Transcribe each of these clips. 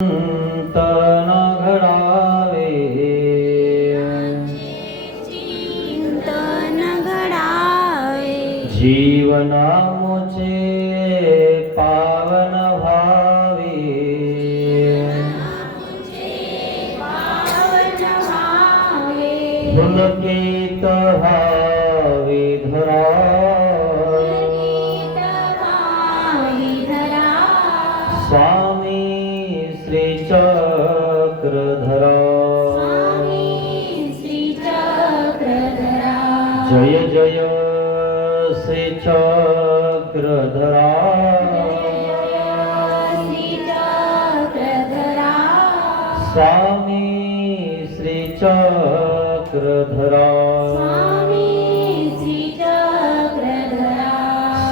चिंतन घडावे जीवनामुचे पावन व्हावे पुलकित व्हावी धरा स्वामी श्री चक्रधरा जय जय श्री चक्रधरा स्वामी श्री चक्रधरा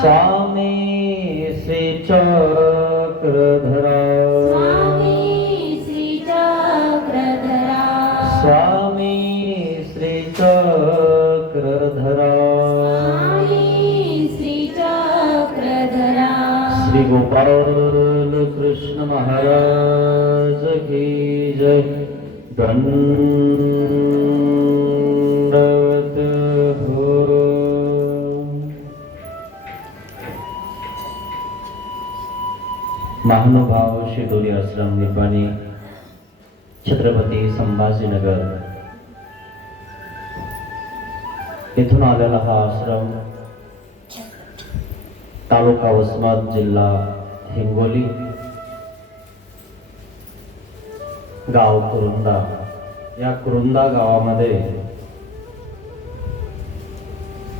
स्वामी श्री चक्रधरा स्वामी श्री चक्रधरा श्री गोपाल कृष्ण महाराज की जय। दंडवत हो। महानुभाव शिदोरी आश्रम निपाणी छत्रपती संभाजीनगर येथून आलेला हा आश्रम तालुका वसमत जिल्हा हिंगोली गाव कुरुंदा। या कुरुंदा गावामध्ये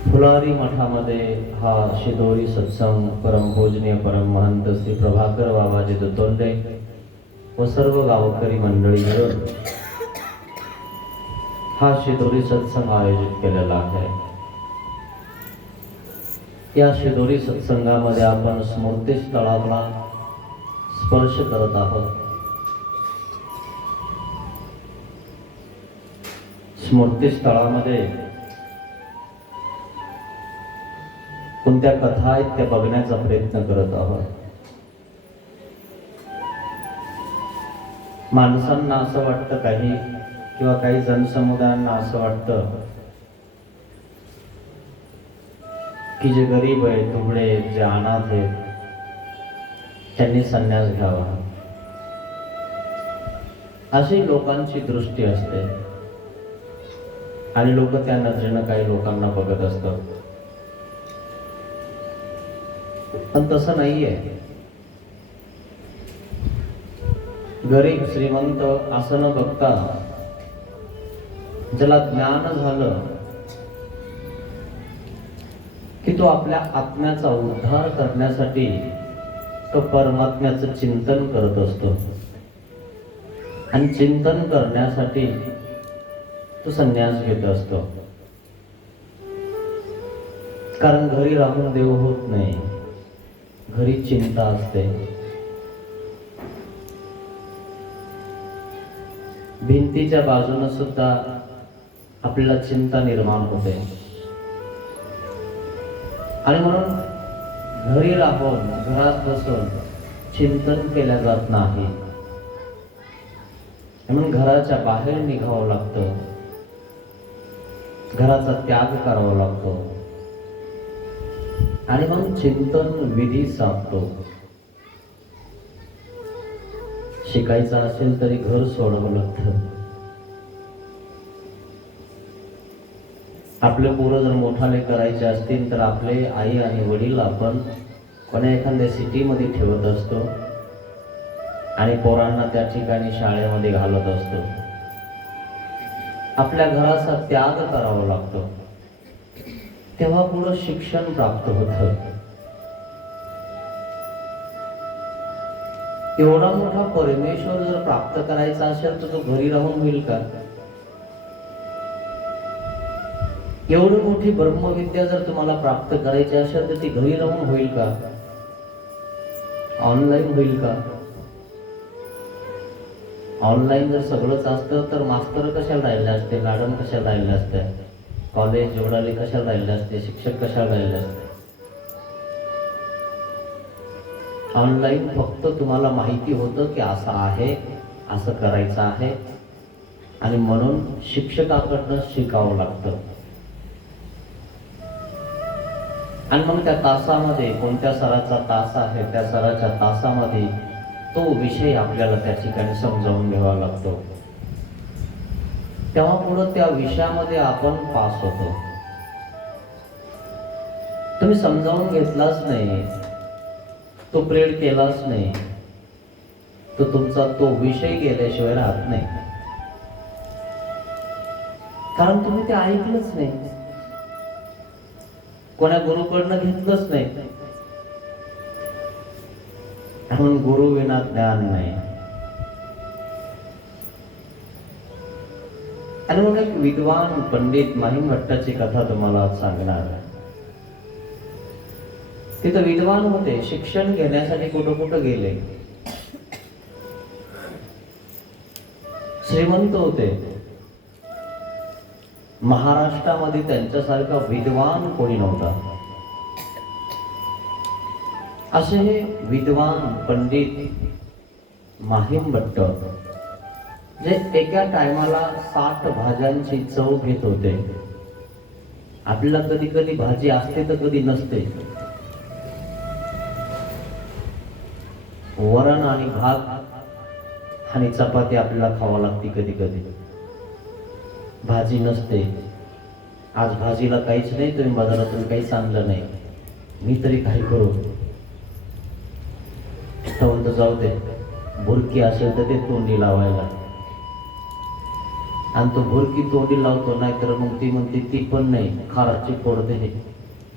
फुलारी मठामध्ये हा शिदोरी सत्संग परमपूजनीय परमहंत श्री प्रभाकर बाबाजी दुतोंडे व सर्व गावकरी मंडळी मिळून हा शिदोरी सत्संग आयोजित केलेला आहे। या शिदोरी सत्संगामध्ये आपण स्मृतिस्थळाला स्पर्श करत आहोत। स्मृतिस्थळामध्ये कोणत्या कथा आहेत त्या बघण्याचा प्रयत्न करत आहोत। माणसांना असं वाटतं किंवा काही जनसमुदायांना असं वाटतं की जे गरीब आहेत, दुबळे आहेत, जे अनाथ आहेत त्यांनी संन्यास घ्यावा, अशी लोकांची दृष्टी असते आणि लोक त्या नजरेनं काही लोकांना बघत असतात। पण तसं नाहीये। गरीब श्रीमंत असं न बघता ज्याला ज्ञान झालं की तो आपल्या आत्म्याचा उद्धार करण्यासाठी तो परमात्म्याचं चिंतन करत असतो आणि चिंतन करण्यासाठी तो संन्यास घेत असतो। कारण घरी राहून देव होत नाही, घरी चिंता असते। भिंतीच्या बाजूने सुद्धा आपल्याला चिंता निर्माण होते आणि म्हणून घरी राहून घरात बसून चिंतन केल्या जात नाही, म्हणून घराच्या बाहेर निघावं लागतं, घराचा त्याग करावा लागतो आणि मग चिंतन विधी साधतो। शिकायचं असेल तरी घर सोडावं लागतं। आपले पोरं जर मोठाले करायचे असतील तर आपले आई आणि वडील आपण कोणा एखाद्या सिटीमध्ये ठेवत असतो आणि पोरांना त्या ठिकाणी शाळेमध्ये घालत असतो। आपल्या घराचा त्याग करावा लागतो, तेव्हा पुढं शिक्षण प्राप्त होतं। एवढा मोठा परमेश्वर जर प्राप्त करायचा असेल तर तो घरी राहून होईल का? एवढी मोठी ब्रह्मविद्या जर तुम्हाला प्राप्त करायची असेल तर ती घरी राहून होईल का? ऑनलाईन होईल का? ऑनलाईन जर सगळंच असतं तर मास्तर कशाला राहिले असते, मॅडम कशाला राहिले असते, कॉलेज जोडाले कशाला राहिले असते, शिक्षक कशाला राहिले असते? ऑनलाईन फक्त तुम्हाला माहिती होतं की असं आहे, असं करायचं आहे, आणि म्हणून शिक्षकाकडनं शिकावं लागतं. आणि मग त्या तासामध्ये, कोणत्या सराचा तास आहे त्या सराच्या तासामध्ये तो विषय आपल्याला त्या ठिकाणी समजावून घ्यावा लागतो. तेव्हा पुढं त्या विषयामध्ये आपण पास होतो. तुम्ही समजावून घेतलाच नाही, तो प्रेड केलाच नाही, तर तुमचा तो विषय गेल्याशिवाय राहत नाही. कारण तुम्ही ते ऐकलंच नाही, कोणा गुरुकडनं घेतलंच नाही. म्हणून गुरु विना ज्ञान नाही. आणि मग एक विद्वान पंडित महिम भट्टाची कथा तुम्हाला आज सांगणार आहे. तिथं विद्वान होते, शिक्षण घेण्यासाठी कुठं कुठं गेले, श्रीमंत होते. महाराष्ट्रामध्ये त्यांच्यासारखा विद्वान कोणी नव्हता. असे हे विद्वान पंडित महिम भट्ट जे एका टायमाला 60 भाज्यांची चव घेत होते. आपल्याला कधी कधी भाजी असते तर कधी नसते. वरण आणि भात आणि चपाती आपल्याला खावा लागते कधी कधी, भाजी नसते. आज भाजीला काहीच नाही, तुम्ही बाजारातून काहीच आणलं नाही, मी तरी काय करू, तर जाऊ दे, भुरकी असेल तर ते तोंडी लावायला, आणि तो भुरकी तोंडी लावतो, नाहीतर मग ती म्हणते ती पण नाही, खाराची फोड दे,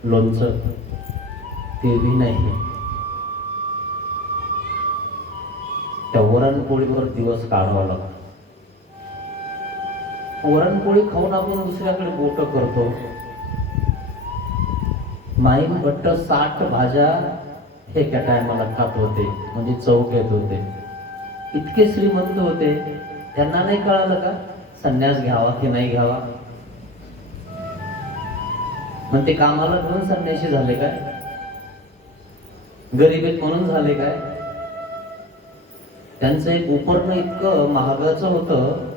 लोणचं ते बी नाही. त्या वरणपोळीवर दिवस काढावा लागतो. वरणपोळी खाऊन आपण दुसऱ्याकडे बोट करतो. महिम भट्ट 60 भाज्या एका टायमाला खात होते, म्हणजे चव घेत होते. इतके श्रीमंत होते, त्यांना नाही कळालं का संन्यास घ्यावा की नाही घ्यावा. मग ते कामाला घेऊन संन्यासी झाले काय, गरिबीत म्हणून झाले काय. त्यांचं एक उपरणं इतकं महागाचं होतं,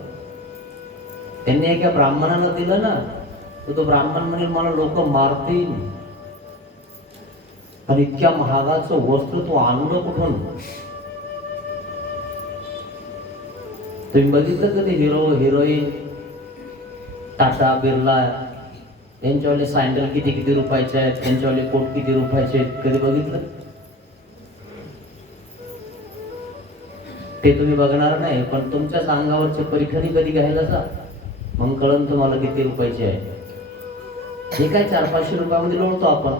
त्यांनी एका ब्राह्मणाला दिलं ना, तर तो ब्राह्मण म्हणेल मला लोक मारतील, आणि इतक्या महागाचं वस्त्र तो आणलं कुठून. तुम्ही बघितलं कधी हिरो हिरोईन, टाटा बिर्ला यांच्यावाले सँडल किती किती रुपयाचे आहेत, त्यांच्यावाले कोट किती रुपयाचे आहेत, कधी बघितलं? ते तुम्ही बघणार नाही, पण तुमच्याच अंगावरचे पैठणी कधी घ्यायला जा, मग कळण तुम्हाला किती रुपयाचे आहे. हे काय 400-500 रुपयामध्ये लोळतो आपण.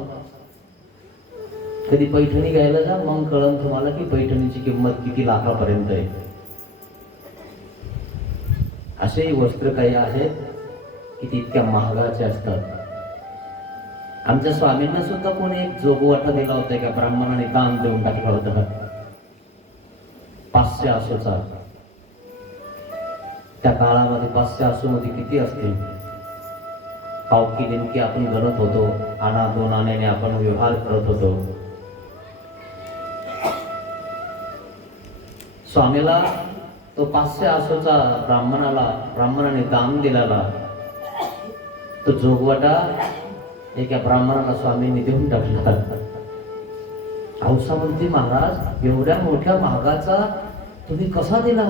कधी पैठणी घ्यायला जा, मग कळण तुम्हाला की पैठणीची किंमत किती लाखापर्यंत आहे. असेही वस्त्र काही आहेत की तितक्या महागाचे असतात. आमच्या स्वामींना सुद्धा कोणी एक जोगवाटा दिला होता, एका ब्राह्मणाने दान देऊन टाकला होता 500 आसोचा. त्या काळामध्ये 500 आसोमध्ये किती असतील, पावकी नेमकी आपण गणत होतो, आणा 2 आण्याने आपण व्यवहार करत होतो. स्वामीला तो 500 आसोचा ब्राह्मणाने दान दिलेला तो जोगवाटा एका ब्राह्मणाला स्वामींनी देऊन टाकला. औसा म्हणते महाराज एवढ्या मोठ्या महागाचा तुम्ही कसा दिला.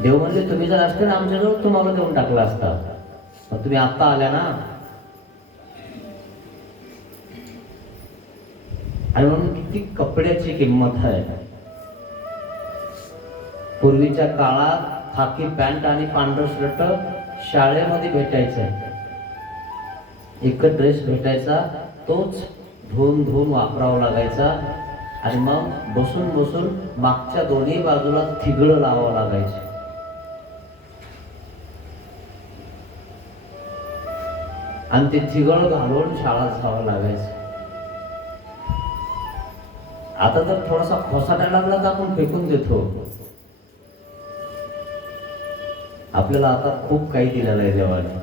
देव म्हणजे तुम्ही जर असते ना आमच्याजवळ तुम्हाला देऊन टाकला असता, पण तुम्ही आता आल्या ना. आणि म्हणून किती कपड्याची किंमत आहे. पूर्वीच्या काळात खाकी पॅन्ट आणि पांढरं शर्ट शाळेमध्ये भेटायचं, एकच ड्रेस भेटायचा, तोच धुवून धुवून वापरावा लागायचा. आणि मग बसून बसून मागच्या दोन्ही बाजूला थिगळं लावावं लागायचं. आणि ते थिगळ घालून शाळा जावं लागायचं. आता तर थोडासा खोसाटा लागला तर आपण फेकून देतो. आपल्याला आता खूप काही दिलेलं आहे देवाने.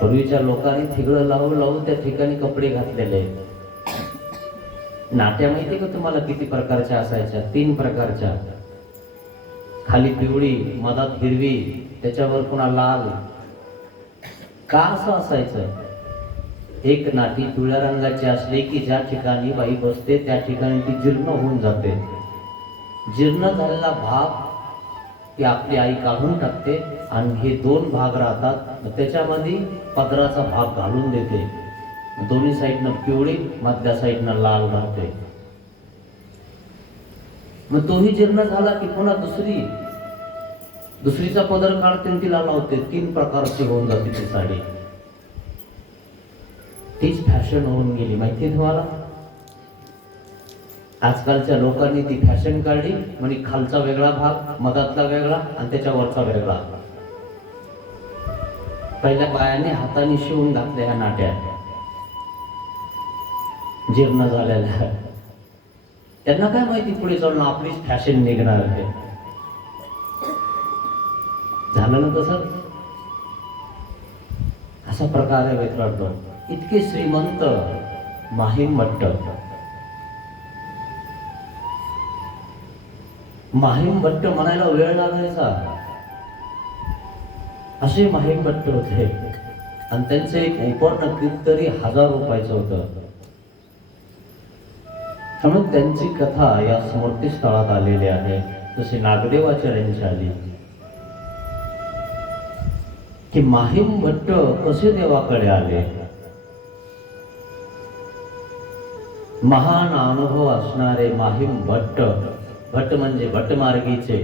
पूर्वीच्या लोकांनी थिगळं लावून लावून त्या ठिकाणी कपडे घातलेले आहेत. नाट्या माहिती का तुम्हाला किती प्रकारच्या असायच्या? 3 प्रकारच्या. खाली पिवळी, मधात हिरवी, त्याच्यावर पुन्हा लाल. का असं असायचं? एक नाटी पिवळ्या रंगाची असली की ज्या ठिकाणी बाई बसते त्या ठिकाणी ती जीर्ण होऊन जाते. जीर्ण झालेला भाग ती आपली आई काढून टाकते आणि हे 2 भाग राहतात. त्याच्यामध्ये पदराचा भाग घालून देते. दोन्ही साईडनं पिवळी, मधल्या साईडनं लाल राहते. मग तोही जीर्ण झाला की पुन्हा दुसरीचा पदर काढते आणि तिला लावते. 3 प्रकारची होऊन जाते ती साडी. तीच फॅशन होऊन गेली. माहिती तुम्हाला? आजकालच्या लोकांनी ती फॅशन काढली म्हणजे खालचा वेगळा भाग, मधातला वेगळा आणि त्याच्यावरचा वेगळा. पहिल्या बायाने हाताने शिवून घातल्या ह्या नाट्या जीर्ण झालेल्या. त्यांना काय माहिती पुढे जाऊन आपलीच फॅशन निघणार आहे. झालं ना तसं? असा प्रकार आहे मित्रांनो. इतके श्रीमंत माहीम भट्ट म्हणायला वेळ लागायचा. असे माहीम भट्ट होते आणि त्यांचं एक उपर्ण कितीतरी 1000 रुपयाचं होतं. त्यामुळे त्यांची कथा या स्मृतीस्थळात आलेली आहे. जशी नागदेवाचार्यांची आली की माहीम भट्ट कसे देवाकडे आले. महान अनुभव असणारे माहीम भट्ट. भट्ट म्हणजे भट्टमार्गीचे.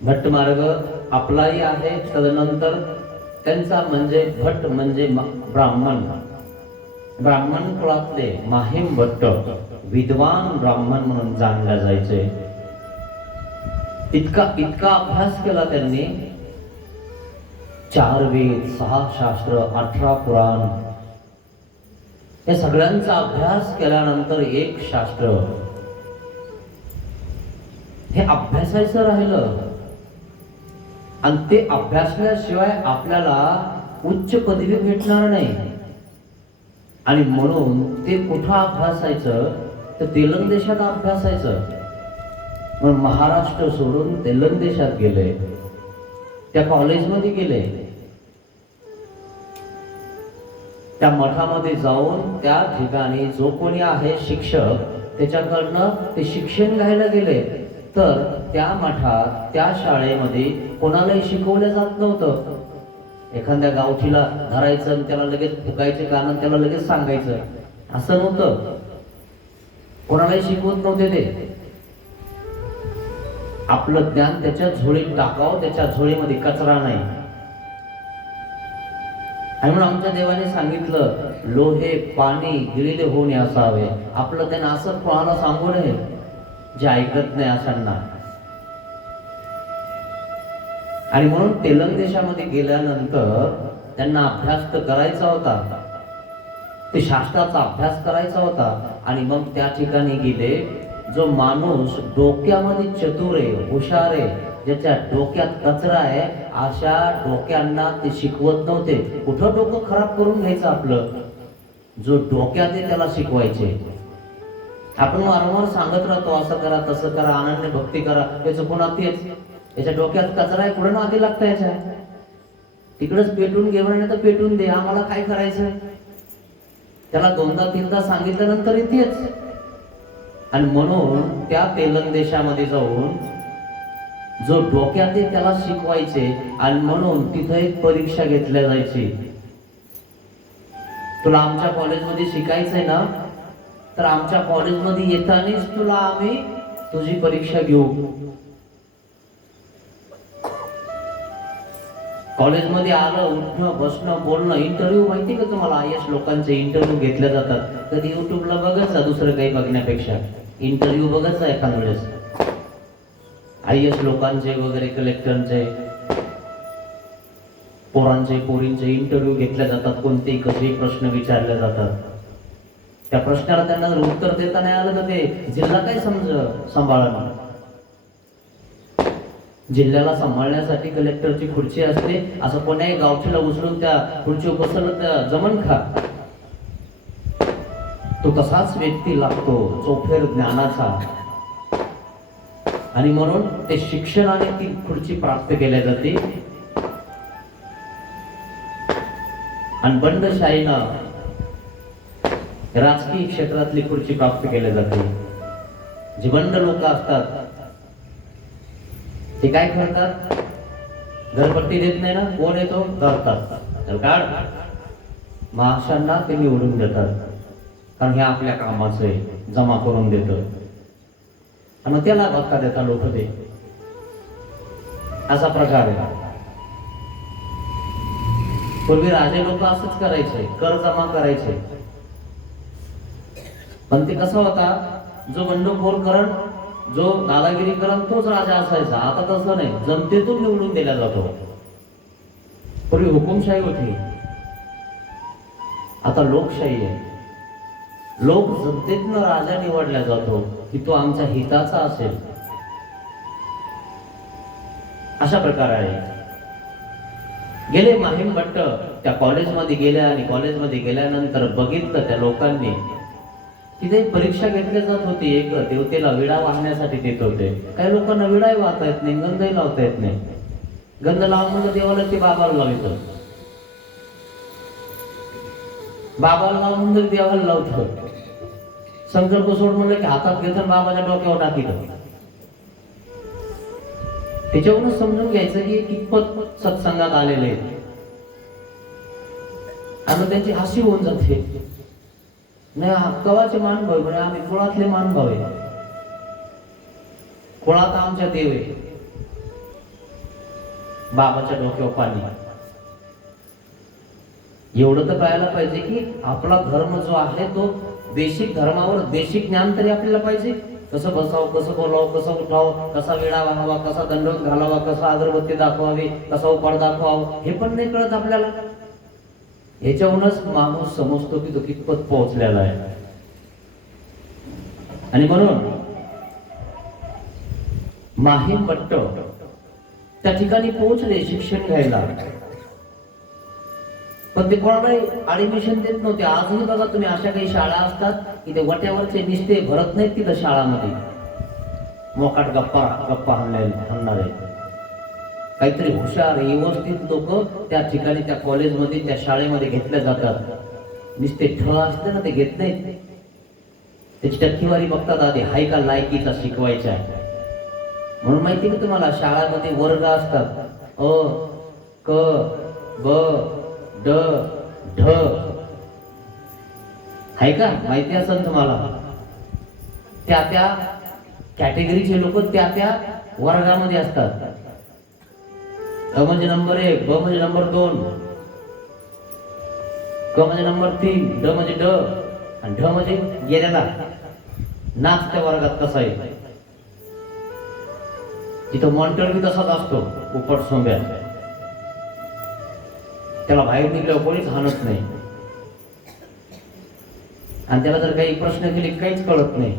भट्टमार्ग आपलाही आहे. तदनंतर त्यांचा म्हणजे भट्ट म्हणजे ब्राह्मण. ब्राह्मण कुळातले माहीम भट्ट विद्वान ब्राह्मण म्हणून जाणले जायचे. इतका अभ्यास केला त्यांनी. 4 वेद, 6 शास्त्र, 18 पुराण या सगळ्यांचा अभ्यास केल्यानंतर एक शास्त्र हे अभ्यासायचं राहिलं. आणि ते अभ्यासल्याशिवाय आपल्याला उच्च पदवी भेटणार नाही. आणि म्हणून ते कुठं अभ्यासायचं तर तेलंग देशात अभ्यासायचं. मग महाराष्ट्र सोडून तेलंग देशात गेले. त्या कॉलेजमध्ये गेले. त्या मठामध्ये जाऊन त्या ठिकाणी जो कोणी आहे शिक्षक त्याच्याकडनं ते शिक्षण घ्यायला गेले. तर त्या मठात त्या शाळेमध्ये कोणालाही शिकवलं जात नव्हतं. एखाद्या गावठीला धरायचं आणि त्याला लगेच फुकायचे कारण त्याला लगेच सांगायचं असं नव्हतं. कोणालाही शिकवत नव्हते ते. आपलं ज्ञान त्याच्या झोळीत टाकावं, त्याच्या झोळीमध्ये कचरा नाही. आणि म्हणून आमच्या देवाने सांगितलं लोहे पाणी गिळले होऊन असावे. आपलं त्यांना असं कोणाला सांगू नये जे ऐकत नाही अशांना. आणि म्हणून तेलंग देशामध्ये गेल्यानंतर त्यांना अभ्यास तर करायचा होता. ते शास्त्राचा अभ्यास करायचा होता. आणि मग त्या ठिकाणी गेले. जो माणूस डोक्यामध्ये चतुर आहे, हुशार आहे, ज्याच्या डोक्यात कचरा आहे, अशा डोक्यांना ते शिकवत नव्हते. कुठं डोकं खराब करून घ्यायचं आपलं. जो डोक्यात आहे त्याला शिकवायचे. आपण वारंवार सांगत राहतो असं करा तसं करा, अनन्य भक्ती करा. त्याचं पुन्हा तेच. याच्या डोक्यात कचरा आहे, कुठं नादी लागतं याच्या. तिकडच पेटून घे म्हणे तर पेटून दे, आम्हाला काय करायचंय. त्याला 2दा 3दा सांगितल्यानंतर तेच. आणि म्हणून त्या तेलंग देशामध्ये जाऊन जो डोक्यात आहे त्याला शिकवायचे. आणि म्हणून तिथं एक परीक्षा घेतल्या जायची. तुला आमच्या कॉलेजमध्ये शिकायचंय ना, तर आमच्या कॉलेजमध्ये येतानाच तुला आम्ही तुझी परीक्षा घेऊ. कॉलेजमध्ये आलं, उठणं बसणं बोलणं, इंटरव्ह्यू माहिती का तुम्हाला? IAS लोकांचे इंटरव्ह्यू घेतले जातात. कधी युट्यूबला बघायचा दुसरं काही बघण्यापेक्षा इंटरव्ह्यू बघायचा एखाद वेळेस. IAS लोकांचे वगैरे कलेक्टरचे पोरांचे पोरींचे इंटरव्ह्यू घेतले जातात. कोणतेही कसे प्रश्न विचारले जातात. त्या प्रश्नाला त्यांना जर उत्तर देता नाही आलं तर ते जिल्हा काय सांभाळणार. जिल्ह्याला सांभाळण्यासाठी कलेक्टरची खुर्ची असते. असं कोण्याही गावठीला उचलून त्या खुर्चीवर बसवलं तर जमन का? तो तसाच व्यक्ती लागतो चोफेर ज्ञानाचा. आणि म्हणून ते शिक्षणाने ती खुर्ची प्राप्त केल्या जाते. आणि बंडशाहीनं राजकीय क्षेत्रातली खुर्ची प्राप्त केल्या जाते. जी बंड लोक असतात ते काय करतात, घरपट्टी देत नाही ना, कोण येतो धरतात, काढ महाशांना ते निवडून देतात. कारण हे आपल्या कामाचं आहे, जमा करून देतो. आणि त्याला धक्का देता लोक ते. असा प्रकार आहे. पूर्वी राजे लोक असंच करायचे, कर जमा करायचे. पण ते कसा होता, जो बंडखोर करण, जो दादागिरी करण तोच राजा असायचा. आता तसं नाही, जनतेतून निवडून दिला जातो. पूर्वी हुकुमशाही होती, आता लोकशाही आहे. लोक जनतेतनं राजा निवडला जातो की तो आमच्या हिताचा असेल, अशा प्रकार आहे. गेले माहीम भट्ट त्या कॉलेजमध्ये गेल्या आणि कॉलेजमध्ये गेल्यानंतर बघितलं त्या लोकांनी तिथे परीक्षा घेतली जात होती. एक देवतेला विडा वाहण्यासाठी देत होते. काही लोकांना विडाही वाहता येत नाही, गंधही लावता येत नाही. गंध लावून म्हणजे देवाला ते बाबाला लावतो, बाबाला लावून म्हणजे देवाला लावतो. संकल्प सोड म्हणलं की हातात घेतं बाबाच्या डोक्यावर टाकीत. त्याच्यावरूनच समजून घ्यायचं की कितपत सत्संगात आलेले आणि त्यांची हसी होऊन जाते. नाही कवाचे मानभाव म्हणजे आम्ही कुळातले मानभाव आहे, कुळात आमच्या देव आहे. बाबाच्या डोक्यावर पाणी. एवढं तर कळायला पाहिजे की आपला धर्म जो आहे तो बेसिक धर्मावर बेसिक ज्ञान तरी आपल्याला पाहिजे. कसं बसावं, कसं बोलावं, कसं उठावं, कसा विडा वाहावा, कसा दंडवत घालावा, कसा अगरबत्ती दाखवावी, कसा उपाड दाखवावं, हे पण नाही कळत आपल्याला. याच्यावरूनच माणूस समजतो की तो कितपत पोहोचलेला आहे. आणि म्हणून माहीम भट्ट त्या ठिकाणी पोहोचले शिक्षण घ्यायला. पण ते कोणालाही ऍडमिशन देत नव्हते. आजही बघा तुम्ही, अशा काही शाळा असतात की ते वट्यावरचे निष्ठे भरत नाहीत तिथं शाळामध्ये. मोकाट गप्पा हाणणारे काहीतरी हुशार व्यवस्थित लोक त्या ठिकाणी त्या कॉलेजमध्ये त्या शाळेमध्ये घेतल्या जातात. निष्ठे ठळ असते ना, ते घेत नाहीत. त्याची टक्केवारी बघतात आधी, हाय का लायकीचा शिकवायच्या. म्हणून माहिती का तुम्हाला, शाळामध्ये वर्ग असतात, अ क ब ड ढ, आहे का, माहिती असेल तुम्हाला. त्या त्या कॅटेगरीचे लोक त्या त्या वर्गामध्ये असतात. अ म्हणजे नंबर 1, ब म्हणजे नंबर 2, क म्हणजे नंबर 3, ड म्हणजे ड आणि ढ म्हणजे गेलेला नाच. त्या वर्गात कसा आहे, तिथं मॉनिटर बी तसाच असतो, उपट सोंब्या. त्याला बाहेर निघल्यावर कोणीच हाणत नाही. आणि त्याला जर काही प्रश्न केले काहीच कळत नाही.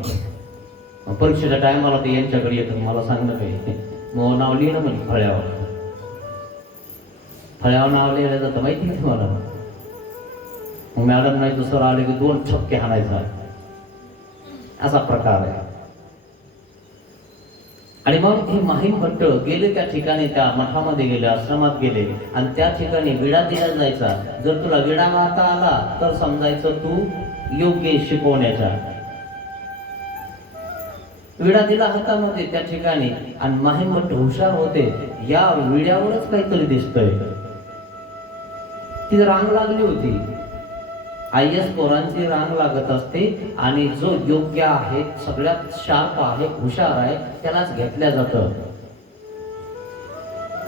परीक्षेच्या टायमाला ते यांच्याकडे येतं, मला सांगणं काही, मग नाव लिहिणं म्हणजे फळ्यावर नाव लिहिलं जातं, माहिती नाही तुम्हाला. मग मॅडम नाही दुसरं आले की 2 ठपके हाणायचा, असा प्रकार आहे. आणि मग हे माहीम भट्ट गेले त्या ठिकाणी, त्या मठामध्ये गेले, आश्रमात गेले आणि त्या ठिकाणी विडा दिला जायचा. जर तुला विडा वाहता आला तर समजायचं तू योग्य शिकवण्याच्या. विडा दिला हातामध्ये त्या ठिकाणी आणि माहीम भट्ट हुशार होते. या विड्यावरच काहीतरी दिसतंय. ती रांग लागली होती, IAS पोरांची रांग लागत असते आणि जो योग्य आहे, सगळ्यात शार्प आहे, हुशार आहे, त्यालाच घेतल्या जातं.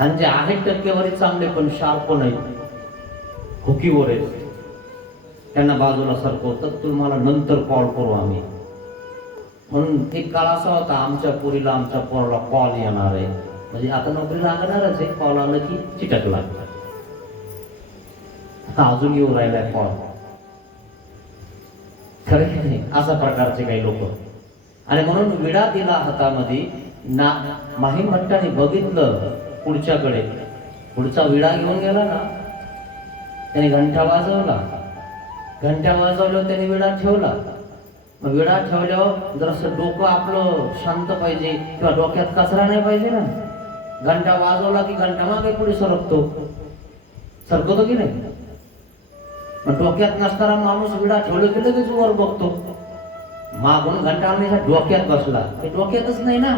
आणि जे आहेत टक्केवारी चांगले पण शार्प नाही, हुकीवर आहेत, त्यांना बाजूला सरकवतात. तुम्हाला नंतर कॉल करू आम्ही. म्हणून एक काळ असा होता, आमच्या पुरीला, आमच्या पोराला कॉल येणार आहे, म्हणजे आता नोकरी लागणारच आहे. कॉल आलं की चिटकला, अजून येऊ राहिलाय कॉल. खरं नाही, अशा प्रकारचे काही लोक. आणि म्हणून विडा दिला हातामध्ये. माहीम भट्टाने बघितलं पुढच्याकडे, पुढचा विडा घेऊन गेला ना, त्याने घंटा वाजवला, घंटा वाजवल्यावर त्याने विडा ठेवला मग विडा ठेवल्यावर जरासं डोकं आपलं शांत पाहिजे किंवा डोक्यात कचरा नाही पाहिजे ना. घंटा वाजवला की घंटा मागे पुढे सरकतो की नाही. मग डोक्यात नसणारा माणूस विडा ठेवलं की लगेच वर बघतो. मागून घंटा आणण्याच्या डोक्यात बसला, ते डोक्यातच नाही ना.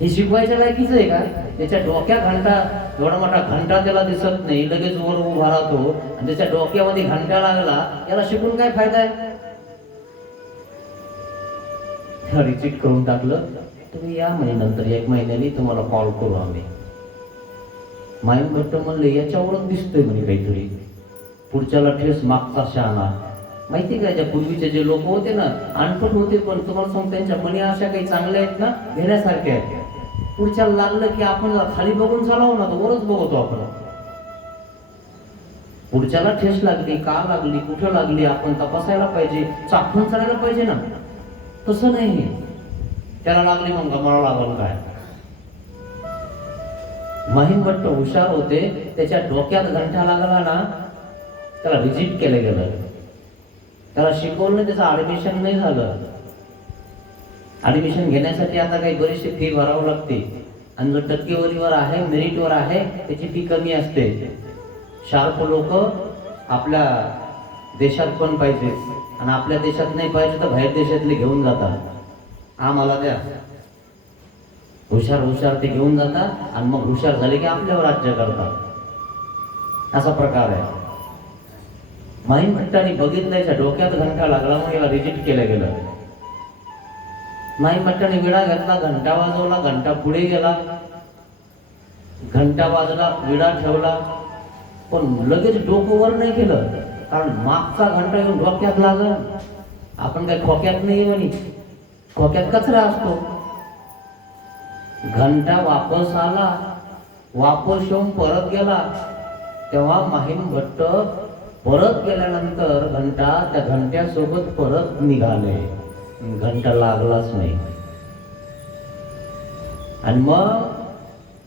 हे शिकवायच्या लायकीच आहे का? त्याच्या डोक्यात घंटा, एवढा मोठा घंटा त्याला दिसत नाही, लगेच वर उभा राहतो आणि त्याच्या डोक्यामध्ये घंटा लागला, याला शिकून काय फायदा आहे? रिचीट करून टाकलं. तुम्ही या महिन्यानंतर 1 महिन्याने तुम्हाला कॉल करू आम्ही. माहीम भट्ट म्हणले याच्यावरच दिसतोय म्हणे काहीतरी. पुढच्याला ठेस मागचा शहाणा. माहिती काय, त्या पूर्वीचे जे लोक होते ना, अनपट होते, पण तुम्हाला सांगतो त्यांच्या मनी अशा काही चांगल्या आहेत ना, घेण्यासारख्या आहेत. पुढच्याला लागलं की आपण खाली बघून चालावं ना, तर वरच बघतो आपण. पुढच्याला ठेस लागली, का लागली, कुठं लागली, आपण तपासायला पाहिजे, चाखून चालायला पाहिजे ना. तसं नाही, त्याला लागली मग मला लागल काय. माहीम भट्ट हुशार होते. त्याच्या डोक्यात घंटा लागला ना, त्याला रिजेक्ट केलं गेलं. त्याला शिकवलं, त्याचं ऍडमिशन नाही झालं. ऍडमिशन घेण्यासाठी आता काही बरीचशी फी भरावं लागते. आणि जो टक्केवारीवर आहे, मेरिटवर आहे, त्याची फी कमी असते. शार्प लोक आपल्या देशात पण पाहिजे, आणि आपल्या देशात नाही पाहिजे तर बाहेर देशातले घेऊन जातात. आम्हाला द्या. हुशार ते घेऊन जातात आणि मग हुशार झाले की आपल्यावर राज्य करतात. असा प्रकार आहे. माहीम भट्टाने बघितल्याच्या डोक्यात घंटा लागला, मग याला रिजेक्ट केलं गेलं. माहीम भट्टाने विडा घेतला, घंटा वाजवला, घंटा पुढे गेला, घंटा वाजला, विडा ठेवला, पण लगेच डोकं वर नाही केलं, कारण मागचा घंटा येऊन डोक्यात लागला. आपण काय खोक्यात नाही म्हणे, खोक्यात कचरा असतो. घंटा वापस आला, वापस येऊन परत गेला, तेव्हा माहीम भट्ट परत गेल्यानंतर घंटा त्या घंट्यासोबत परत निघाले. घंटा लागलाच नाही. आणि मग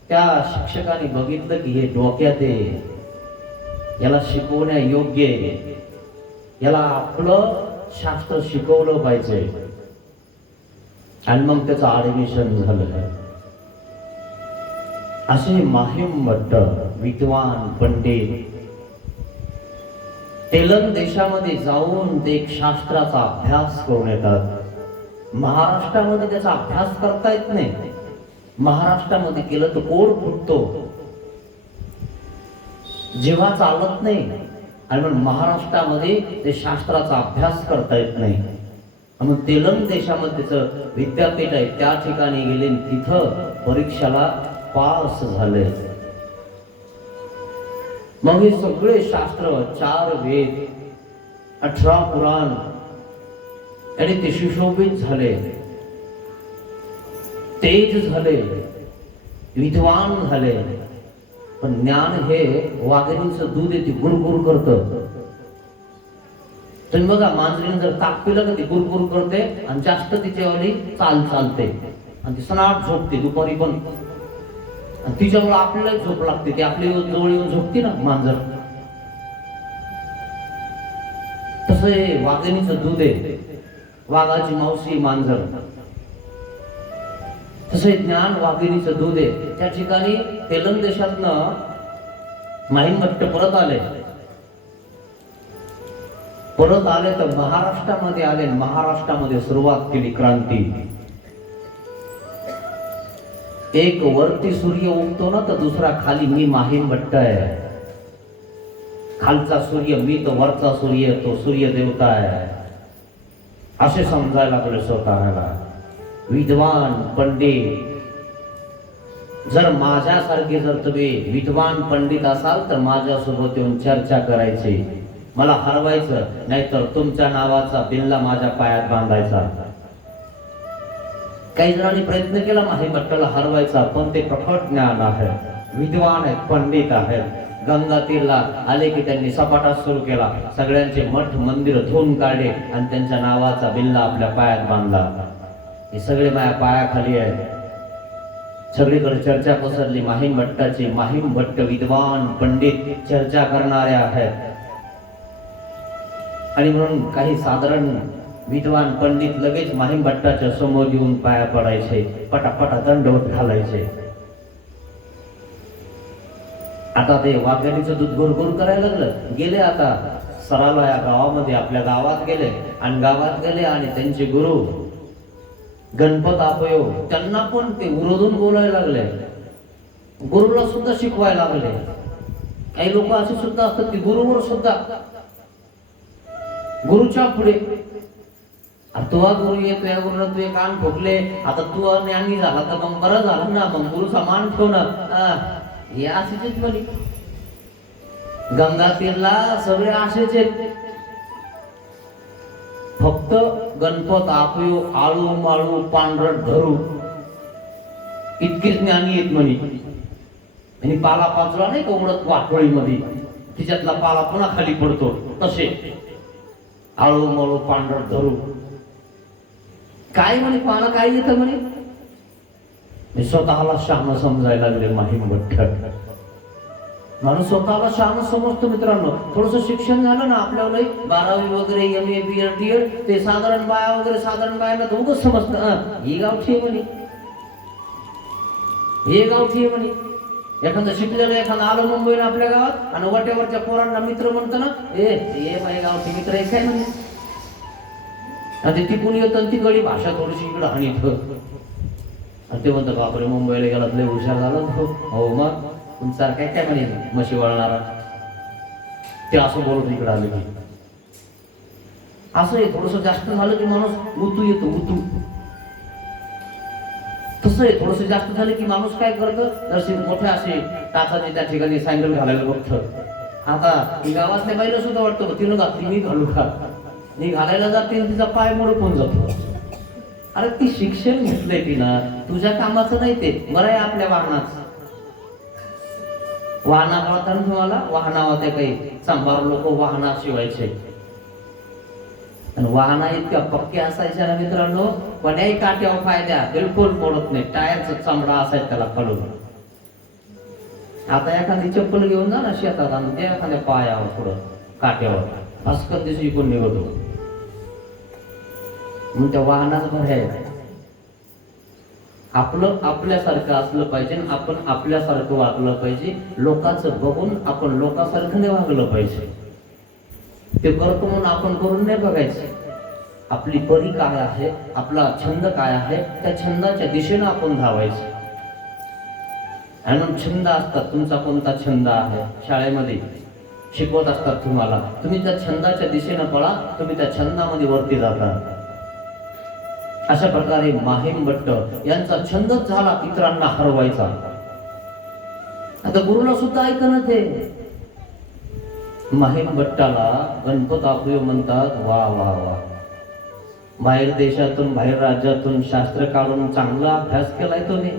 त्या शिक्षकाने बघितलं की हे डोक्यात आहे, याला शिकवण्या योग्य आहे, याला आपलं शास्त्र शिकवलं पाहिजे. आणि मग त्याचं ऍडमिशन झालं. असे माहीम भट्ट विद्वान पंडित तेलंग देशामध्ये जाऊन ते एक शास्त्राचा अभ्यास करून येतात. महाराष्ट्रामध्ये त्याचा अभ्यास करता येत नाही. महाराष्ट्रामध्ये केलं तर कोड फुटतो, जेव्हा चालत नाही. आणि म्हणून महाराष्ट्रामध्ये ते शास्त्राचा अभ्यास करता येत नाही. मग तेलंग देशामध्ये त्याचं विद्यापीठ आहे, त्या ठिकाणी गेले, तिथं परीक्षेला पास झाले. मग हे सगळे शास्त्र, 4 वेद, 18 पुराण, आणि ते सुशोभित झाले, तेज झाले, विद्वान झाले. पण ज्ञान हे वाघिणीचं दूध आहे, ते गुरगुर करतं. तुम्ही बघा, मांजरीने जर ताक पिलं का ती गुरगुर करते, आणि जास्त तिच्यावाली चालते, आणि ती सनाट झोपते दुपारी पण. तिच्यामुळे आपल्याला झोप लागते, ती आपली जवळ येऊन झोपते ना मांजर. तसं हे वाघिणीचं दूध आहे, वाघाची मावशी मांजर. तसं ज्ञान वाघिणीचं दूध आहे. त्या ठिकाणी तेलंग देशातनं माहीम भट्ट परत आले तर महाराष्ट्रामध्ये आले. महाराष्ट्रामध्ये सुरुवात केली क्रांती. एक वरती सूर्य उगतो ना, तर दुसरा खाली. मी माहीम भट्ट आहे. खालचा सूर्य मी, तो वरचा सूर्य तो सूर्य देवता आहे, असे समजायला लागले स्वतःला. विद्वान पंडित, जर माझ्यासारखे जर तुम्ही विद्वान पंडित असाल तर माझ्यासोबत येऊन चर्चा करायची, मला हरवायचं, नाहीतर तुमच्या नावाचा बिल्ला माझ्या पायात बांधायचा. काही जणांनी प्रयत्न केला माहीम भट्टाला हरवायचा, पण ते प्रकट ज्ञान आहे, विद्वान आहेत, पंडित आहेत. गंगा तीरला आले की त्यांनी सपाटा सुरू केला, सगळ्यांचे मठ मंदिर धुवून काढले आणि त्यांच्या नावाचा बिल्ला आपल्या पायात बांधला. हे सगळे माझ्या पायाखाली आहेत. सगळीकडे चर्चा पसरली माहीम भट्टाची. माहीम भट्ट विद्वान पंडित चर्चा करणारे आहेत. आणि म्हणून काही साधारण विद्वान पंडित लगेच माहीम भट्टाच्या समोर येऊन पाया पडायचे, पटापटा दंडवत घालायचे. आता ते वाघाडीचं दूध गुरगुर करायला लागलं. गेले आता सराला या गावामध्ये, आपल्या गावात गेले आणि त्यांचे गुरु गणपत आपयो त्यांना पण ते उरोधून बोलायला लागले. गुरुला सुद्धा शिकवायला लागले. काही लोक असे सुद्धा असतात की गुरुवर सुद्धा, गुरुच्या पुढे तुझा गुरु येतो, या गुरुला तुझे कान ठोकले, आता तू ज्ञानी झाला तर मग बरं झालं ना, मग गुरुचा मान ठेवणार. हे असेच म्हणे. गंगा तीरला सगळे असेच आहेत. फक्त गणपत आपयो आळू माळू पांढरट धरू इतकीच ज्ञानी आहेत म्हणे. आणि पाला पाचला नाही कोंबडत वाटोळीमध्ये, तिच्यातला पाला पुन्हा खाली पडतो तसे आळू माळू पांढरट धरू. काय म्हणे पाला काय येतं म्हणे. मी स्वतःला शहाणं समजायला लागले माहीम भट्ट. माणूस स्वतःला शहाणं समजतो मित्रांनो. थोडस शिक्षण झालं ना आपल्याला, 12वी वगैरे MA BEd DEd, ते साधारण बाया वगैरे साधारण बायांना तर उगच समजतं ही गावठी आहे म्हणे, हे गावठी आहे म्हणे. एखादं शिकलेलं एखादं आलं मुंबईला आपल्या गावात आणि वाट्यावरच्या पोरांना मित्र म्हणतं ना, ए माझे गावठी मित्र आहे काय म्हणे. आणि ती कुणी येतं ती गडी भाषा थोडीशी इकडं आणि ते म्हणतात बापरे मुंबईला गेला लय हुशार झाला. हो मग तुमचा काय काय म्हणे म्हशी वळणारा, ते असं बोलत इकडे आलं की असं आहे. थोडस जास्त झालं की माणूस उतू येतो, उतू तसं आहे. थोडस जास्त झालं की माणूस काय करतं, जसे मोठे असे टाचाने त्या ठिकाणी सँडल घालायला बघतं. आता गावातल्या बाईला सुद्धा वाटतं तिनं घातली मी घालू का, मी घालायला जाते तिचा पाय मोडून जातो. अरे ती शिक्षण घेतलंय तिनं, तुझ्या कामाचं नाही ते. बरं आहे आपल्या वाहनात वाहना कळतात तुम्हाला, वाहनावर काही सांभार लोक वाहना शिवायचे आणि वाहना इतक्या पक्क्या असायच्या ना मित्रांनो, कोण्याही काट्यावर फायद्या बिलकुल मोडत नाही. टायरचा चामडा असायचा त्याला खालून. आता एखादी चप्पल घेऊन जा ना शेतात आणि त्या एखाद्या पायावर थोडं काट्यावर असं कधीच विकून निघतो. मग त्या वाहनाचं भर आहे. आपलं आपल्यासारखं असलं पाहिजे, आपण आपल्यासारखं वागलं पाहिजे. लोकांचं बघून आपण लोकांसारखं नाही वागलं पाहिजे. ते करतो म्हणून आपण करून नाही बघायचं. आपली परी काय आहे, आपला छंद काय आहे, त्या छंदाच्या दिशेनं आपण धावायचं. आणि छंद असतात. तुमचा कोणता छंद आहे, शाळेमध्ये शिकवत असतात तुम्हाला, तुम्ही त्या छंदाच्या दिशेनं पळा, तुम्ही त्या छंदामध्ये वरती जाता. अशा प्रकारे माहीम भट्ट यांचा छंदच झाला इतरांना हरवायचा. आता गुरुला सुद्धा ऐकणं ते. माहीम भट्टाला गणपत आपयो म्हणतात. वा वा वा, बाहेर देशातून बाहेर राज्यातून शास्त्र काढून चांगला अभ्यास केलाय तुम्ही,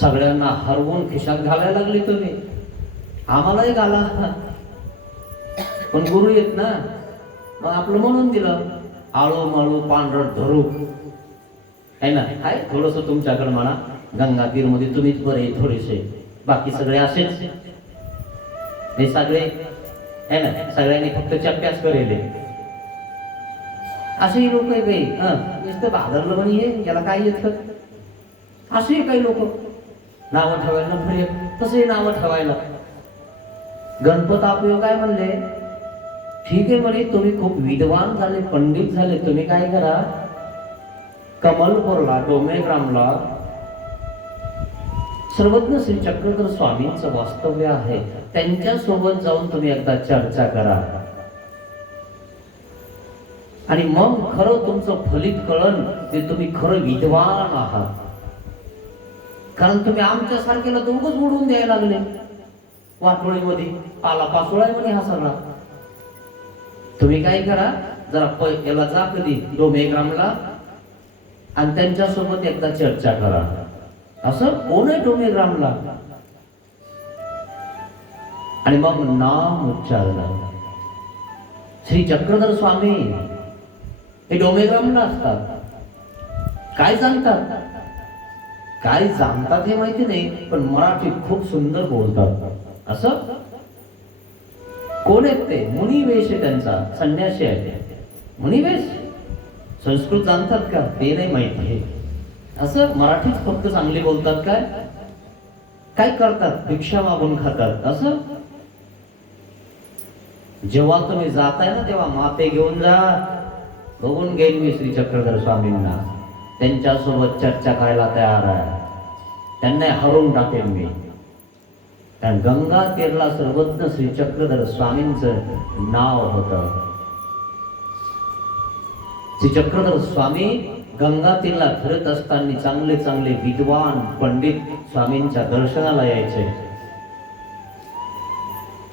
सगळ्यांना हरवून खिशात घालायला लागले तुम्ही, आम्हालाही घाला. पण गुरु येत ना, मग आपलं म्हणून दिलं आळू माळू पांढरट धरू आहे ना. काय थोडस तुमच्याकडे म्हणा, गंगा तीर मध्ये तुम्हीच बरे थोडेसे, बाकी सगळे असेच. हे सगळे आहे ना, सगळ्यांनी फक्त चप्प्याच करेले. असेही लोक आहे काही नुसतं भादरलं म्हणे याला काय येत. असेही काही लोक नावं ठेवायला बरे, तसे नावं ठेवायला. गणपत आपयो काय म्हणले, ठीक आहे म्हणे तुम्ही खूप विद्वान झाले, पंडित झाले, तुम्ही काय करा, कमलपूरला डोमेग्रामला सर्वज्ञ श्री चक्रधर स्वामींचं वास्तव्य आहे, त्यांच्या सोबत जाऊन तुम्ही एकदा चर्चा करा आणि मग खरं तुमचं फलित कळण ते तुम्ही खरं विद्वान आहात. कारण तुम्ही आमच्या सारख्याला दोघच उडवून द्यायला लागले. वाटोळीमध्ये पाला पाचोळा म्हणे हा सगळा. तुम्ही काय करा, जरा याला जा कधी डोमेग्रामला आणि त्यांच्या सोबत एकदा चर्चा करा. असं कोण आहे डोमेग्रामला? आणि मग नाम उच्चारलं. श्री चक्रधर स्वामी हे डोमेग्रामला असतात. काय सांगतात, काय सांगतात हे माहिती नाही, पण मराठी खूप सुंदर बोलतात. असं कोण आहेत ते? मुनिवेश आहे त्यांचा, संन्यासी आहे मुनिवेश. संस्कृत जाणतात का ते नाही माहिती. असं मराठीच फक्त चांगली बोलतात काय? काय करतात? भिक्षा मागून खातात. असं जेव्हा तुम्ही जाताय ना तेव्हा माते घेऊन जा. बघून घेईन मी श्री चक्रधर स्वामींना, त्यांच्यासोबत चर्चा करायला तयार आहे. त्यांना हरवून टाकेन मी. कारण गंगा तीरला सर्वज्ञ श्री चक्रधर स्वामींचं नाव होतं. श्री चक्रधर स्वामी गंगा तीरला फिरत असताना चांगले चांगले विद्वान पंडित स्वामींच्या दर्शनाला यायचे.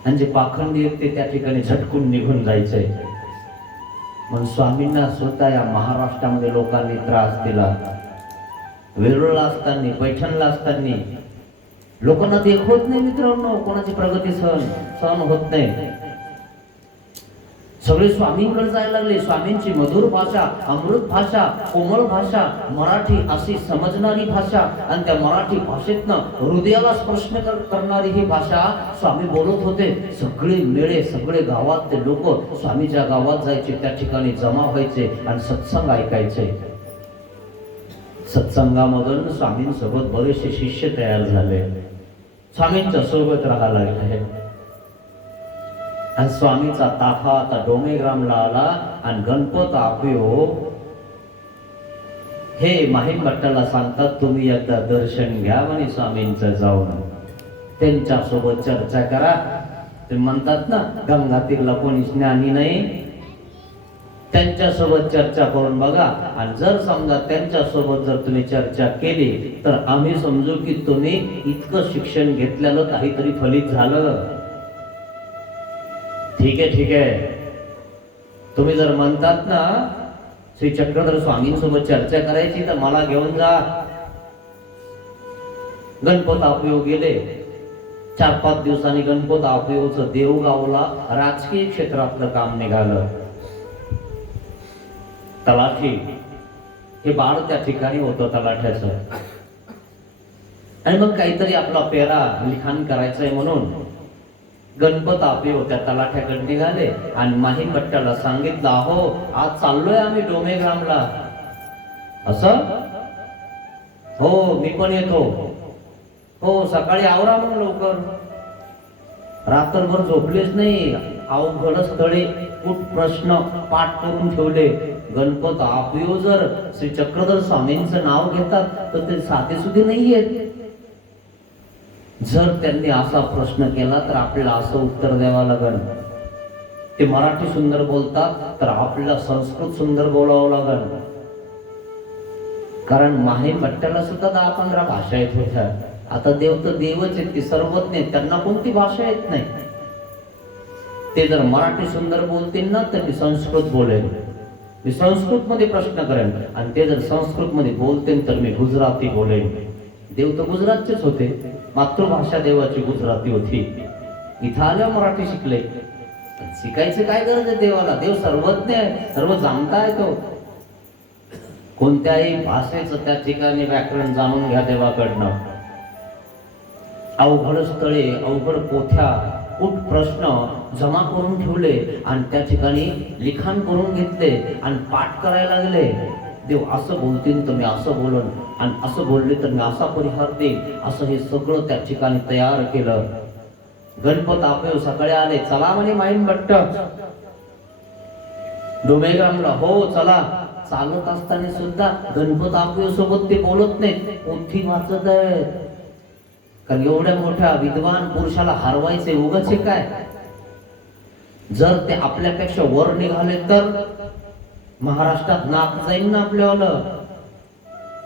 आणि जे पाखंडी ते त्या ठिकाणी झटकून निघून जायचे. म्हणून स्वामींना स्वतः या महाराष्ट्रामध्ये लोकांनी त्रास दिला. वेरूळला असताना, पैठणला असताना लोकांना देखवत नाही मित्रांनो, कोणाची प्रगती सहन होत नाही. सगळे स्वामींकडे जायला लागले. स्वामींची मधुर भाषा, अमृत भाषा, कोमल भाषा, मराठी अशी समजणारी भाषा आणि त्या मराठी भाषेतनं हृदयाला स्पर्श करणारी ही भाषा स्वामी बोलत होते. सगळे मेळे, सगळे गावातले लोक स्वामीच्या गावात जायचे, त्या ठिकाणी जमा व्हायचे आणि सत्संग ऐकायचे. सत्संगामधून स्वामींसोबत बरेचसे शिष्य तयार झाले, स्वामींच्या सोबत राहायला लागले. आणि स्वामीचा ताफा आता डोमेग्रामला आला आणि गणपत आपयो हे माहीम भट्टाला सांगतात, तुम्ही एकदा दर्शन घ्या म्हणे स्वामींचं, जाऊन त्यांच्यासोबत चर्चा करा. ते म्हणतात ना गंगा तीरला कोणी ज्ञानी नाही, त्यांच्यासोबत चर्चा करून बघा. आणि जर समजा त्यांच्यासोबत जर तुम्ही चर्चा केली तर आम्ही समजू की तुम्ही इतकं शिक्षण घेतलेलं काहीतरी फलित झालं. ठीक आहे. तुम्ही जर म्हणतात ना श्री चक्रधर स्वामींसोबत चर्चा करायची तर मला घेऊन जा. गणपत आपयो गेले. 4-5 दिवसांनी गणपत आपयोचं देवगावला राजकीय क्षेत्रातलं काम निघालं. तलाठी हे बाळ त्या ठिकाणी होतं तलाठ्याचं. आणि मग काहीतरी आपला पेरा लिखाण करायचंय म्हणून गणपत आपे होत्या तलाठ्याकडे निघाले आणि माहीम भट्टाला सांगितलं, अहो आज चाललोय आम्ही डोमेग्रामला. असं? हो मी पण येतो. हो सकाळी आवरा मग लवकर. रात्रभर झोपलेच नाही, अवघड स्थळे कुठ प्रश्न पाठ करून ठेवले. गणपत आपयो जर श्री चक्रधर स्वामींचं नाव घेतात तर ते साधे सुधे नाहीयेत. जर त्यांनी असा प्रश्न केला तर आपल्याला असं उत्तर द्यावं लागेल. ते मराठी सुंदर बोलतात तर आपल्याला संस्कृत सुंदर बोलावं लागेल. कारण माहीम भट्टाला सुद्धा 10-15 भाषा येत होत्या. आता देव तर देवच आहेत, ते सर्वज्ञ आहेत, त्यांना कोणती भाषा येत नाही. ते जर मराठी सुंदर बोलतील ना तर मी संस्कृत बोलेन, मी संस्कृत मध्ये प्रश्न करेन. आणि ते जर संस्कृत मध्ये बोलतील तर मी गुजराती बोलेन. देव तर गुजरातचेच होते, मातृभाषा देवाची गुजराती होती. इथं आल्या मराठी शिकले. शिकायचं काय गरज आहे देवाला? देव सर्वज्ञ आहे, सर्व जाणता येतो. कोणत्याही भाषेचं त्या ठिकाणी व्याकरण जाणून घ्या देवाकडनं. अवघड स्थळे, अवघड पोथ्या, कुठ प्रश्न जमा करून ठेवले आणि त्या ठिकाणी लिखाण करून घेतले आणि पाठ करायला लागले. देव असं बोलतील तर मी असं बोलन, आणि असं बोलले तर मी असा परिहार देईन, असं हे सगळं त्या ठिकाणी तयार केलं. गणपत आपले सकाळी आले. चला म्हणे माहीम भट्ट डोमेग्रामला. हो चला. चालत असताना सुद्धा गणपत आपल्या सोबत ते बोलत नाहीत, पोथी वाचत आहेत. कारण एवढ्या मोठ्या विद्वान पुरुषाला हरवायचे उगाच काय? जर ते आपल्यापेक्षा वर निघाले तर महाराष्ट्रात नाक जाईल ना आपल्याला.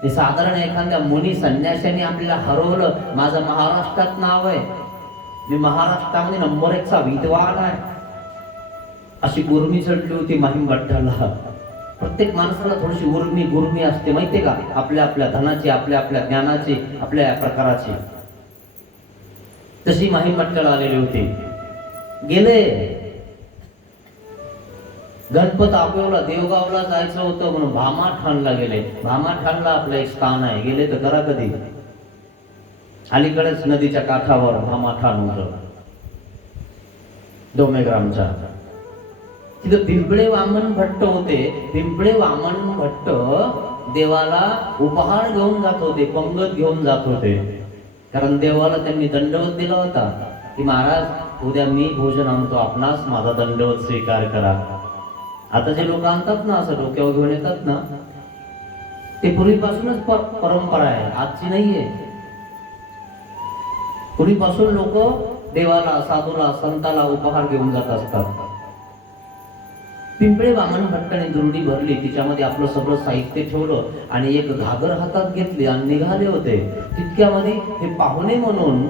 ते साधारण एखाद्या मुनी संन्याशाने आपल्याला हरवलं, माझं महाराष्ट्रात नाव आहे, मी महाराष्ट्रामध्ये नंबर 1चा विद्वान आहे, अशी गुरमी चढली होती माहीम भट्टाला. प्रत्येक माणसाला थोडीशी गुरमी असते माहितीये का? आपल्या आपल्या धनाची, आपल्या आपल्या ज्ञानाची, आपल्या प्रकाराची. तशी माहीम भट्टाला आलेली होती. गेले. गणपत आपल्याला देवगावला जायचं होतं म्हणून भामाठाणला गेले. भामाठाणला आपलं एक स्थान आहे, गेले तर करा कधी. अलीकडेच नदीच्या काठावर भामाठाण होतं डोमेग्रामच्या. तिथं पिंपळे वामन भट्ट होते. पिंपळे वामन भट्ट देवाला उपहार घेऊन जात होते, पंगत घेऊन जात होते. कारण देवाला त्यांनी दंडवत दिला होता की महाराज उद्या मी भोजन आणतो आपणास, माझा दंडवत स्वीकार करा. आता जे लोक आणतात ना असं डोक्यावर घेऊन येतात ना, ते पूर्वीपासूनच परंपरा आहे, आजची नाहीये. पूर्वीपासून लोक देवाला, साधूला, संताला उपहार घेऊन जात असतात. पिंपळे वामन भट्टाने दुर्डी भरली, तिच्यामध्ये आपलं सगळं साहित्य ठेवलं आणि एक घागर हातात घेतली आणि निघाले होते. तितक्यामध्ये हे पाहुणे म्हणून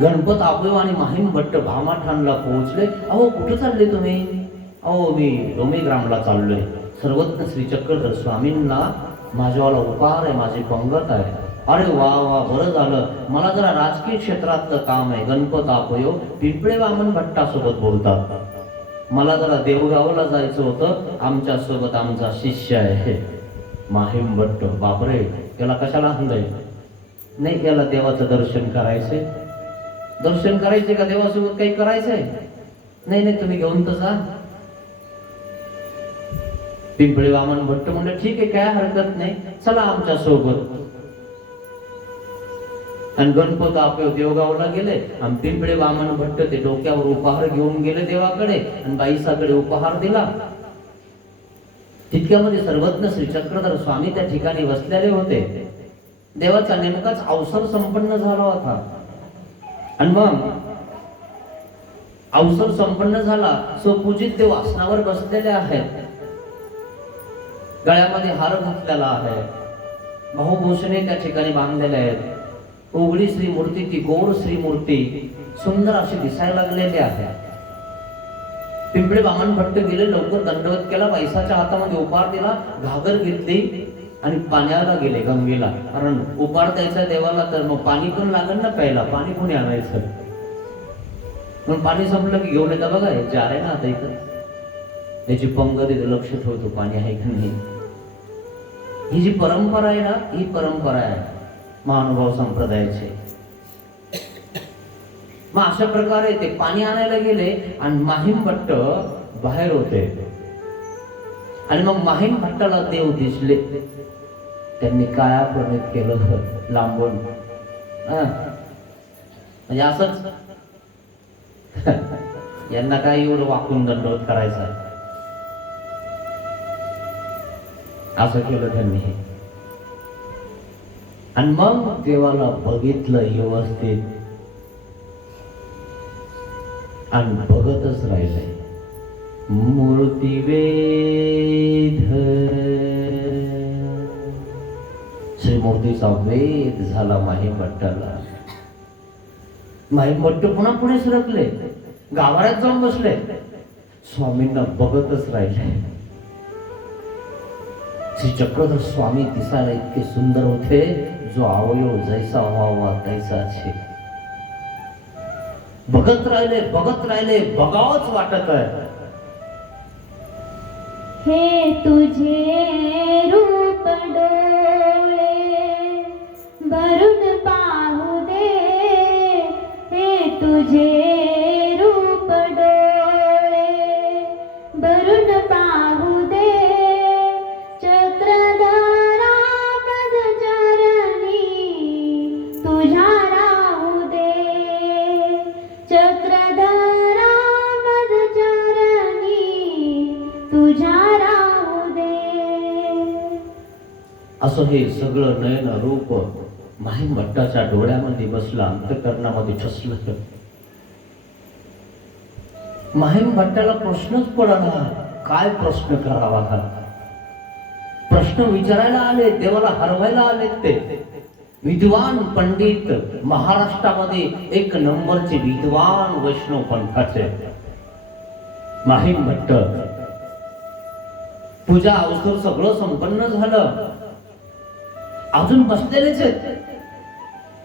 गणपत आबोय आणि माहीम भट्ट भामाठाणला पोहोचले. अहो कुठे चालले तुम्ही? अहो मी डोमेग्रामला चाललोय. सर्वज्ञ श्री चक्रधर स्वामींना माझ्यावाला उपहार आहे, माझी पंगत आहे. अरे वा वा, बरं झालं, मला जरा राजकीय क्षेत्रातलं काम आहे. गणपत आबोय पिंपळे वामन भट्टासोबत बोलतात. मला जरा देवगावला जायचं होतं, आमच्या सोबत आमचा शिष्य आहे माहीम भट्ट. बापरे, त्याला कशाला आणलंय? नाही, त्याला देवाचं दर्शन करायचंय. दर्शन करायचे का देवासोबत काही करायचंय? नाही नाही, तुम्ही घेऊन तर जा. पिंपळे वामन भट्ट म्हणलं ठीक आहे, काय हरकत नाही, चला आमच्या सोबत. आणि गणपत आबोय देवगावला गेले आणि पिंपळे वामन भट्ट ते डोक्यावर उपहार घेऊन गेले देवाकडे आणि बाईसाकडे उपहार दिला. तितक्यामध्ये सर्वज्ञ श्री चक्रधर स्वामी त्या ठिकाणी बसलेले होते. देवाचा नेमकाच अवसर संपन्न झाला होता. आणि मग अवसर संपन्न झाला, सुपूजित देव आसनावर बसलेले आहेत. गळ्यामध्ये हार घातलेला आहे, बहुभूषणे त्या ठिकाणी बांधलेले आहेत. उघडी श्री मूर्ती, ती गोड श्री मूर्ती सुंदर अशी दिसायला लागलेली आहे. पिंपळे वामन भट्ट गेले, लवकर दंडवत केला, पैसाच्या हातामध्ये उपहार दिला, घागर घेतली आणि पाण्याला गेले, गंगेला. कारण उपहार द्यायचा देवाला तर मग पाणी पण लागेल ना प्यायला, पाणी कोणी आणायचं? मग पाणी संपलं की घेऊन येतात बघा, हे जार आहे ना आता इथं, त्याची पंगत इथं लक्ष ठेवतो पाणी आहे की नाही. ही जी परंपरा आहे ना, ही परंपरा आहे महानुभाव संप्रदायाचे. मग अशा प्रकारे ते पाणी आणायला गेले आणि माहीम भट्ट बाहेर होते. आणि मग माहीम भट्टाला देव दिसले. त्यांनी काया प्रणित केलं लांबून, म्हणजे असंच यांना काय एवढं वाकून दंडवत करायचा, असं केलं त्यांनी. आणि मग देवाला बघितलं व्यवस्थित आणि बघतच राहिले. मूर्ती वेध, श्रीमूर्तीचा वेध झाला माहीम भट्टाला. माहीम भट्ट पुन्हा पुढे सरकले, गाभाऱ्यात जाऊन बसले, स्वामींना बघतच राहिले. श्री चक्रधर स्वामी दिसायला इतके सुंदर होते, जो अवयव जैसा व्हावा तैसाचे. बघत राहिले, बघत राहिले, बघावंच वाटत आहे. हे तुझे रूप डोळे भरून पाहू दे, हे तुझे रूप डोळे भरून पाहू दे. चक्रधरा पद चरणी तुझ्या राहू दे, चक्रधरा पद चरणी तुझ्या राहू दे. असं हे सगळं नयन रूप माहीम भट्टाच्या डोळ्यामध्ये बसलं, अंतःकरणामध्ये ठसलं. माहीम भट्टाला प्रश्नच पडला, काय प्रश्न करावा. प्रश्न विचारायला आले, देवाला हरवायला आले. ते विद्वान पंडित, महाराष्ट्रामध्ये एक नंबरचे विद्वान वैष्णव पंथाचे माहीम भट्ट. पूजा अवसर सगळं संपन्न झालं, अजून बसलेलेच आहेत.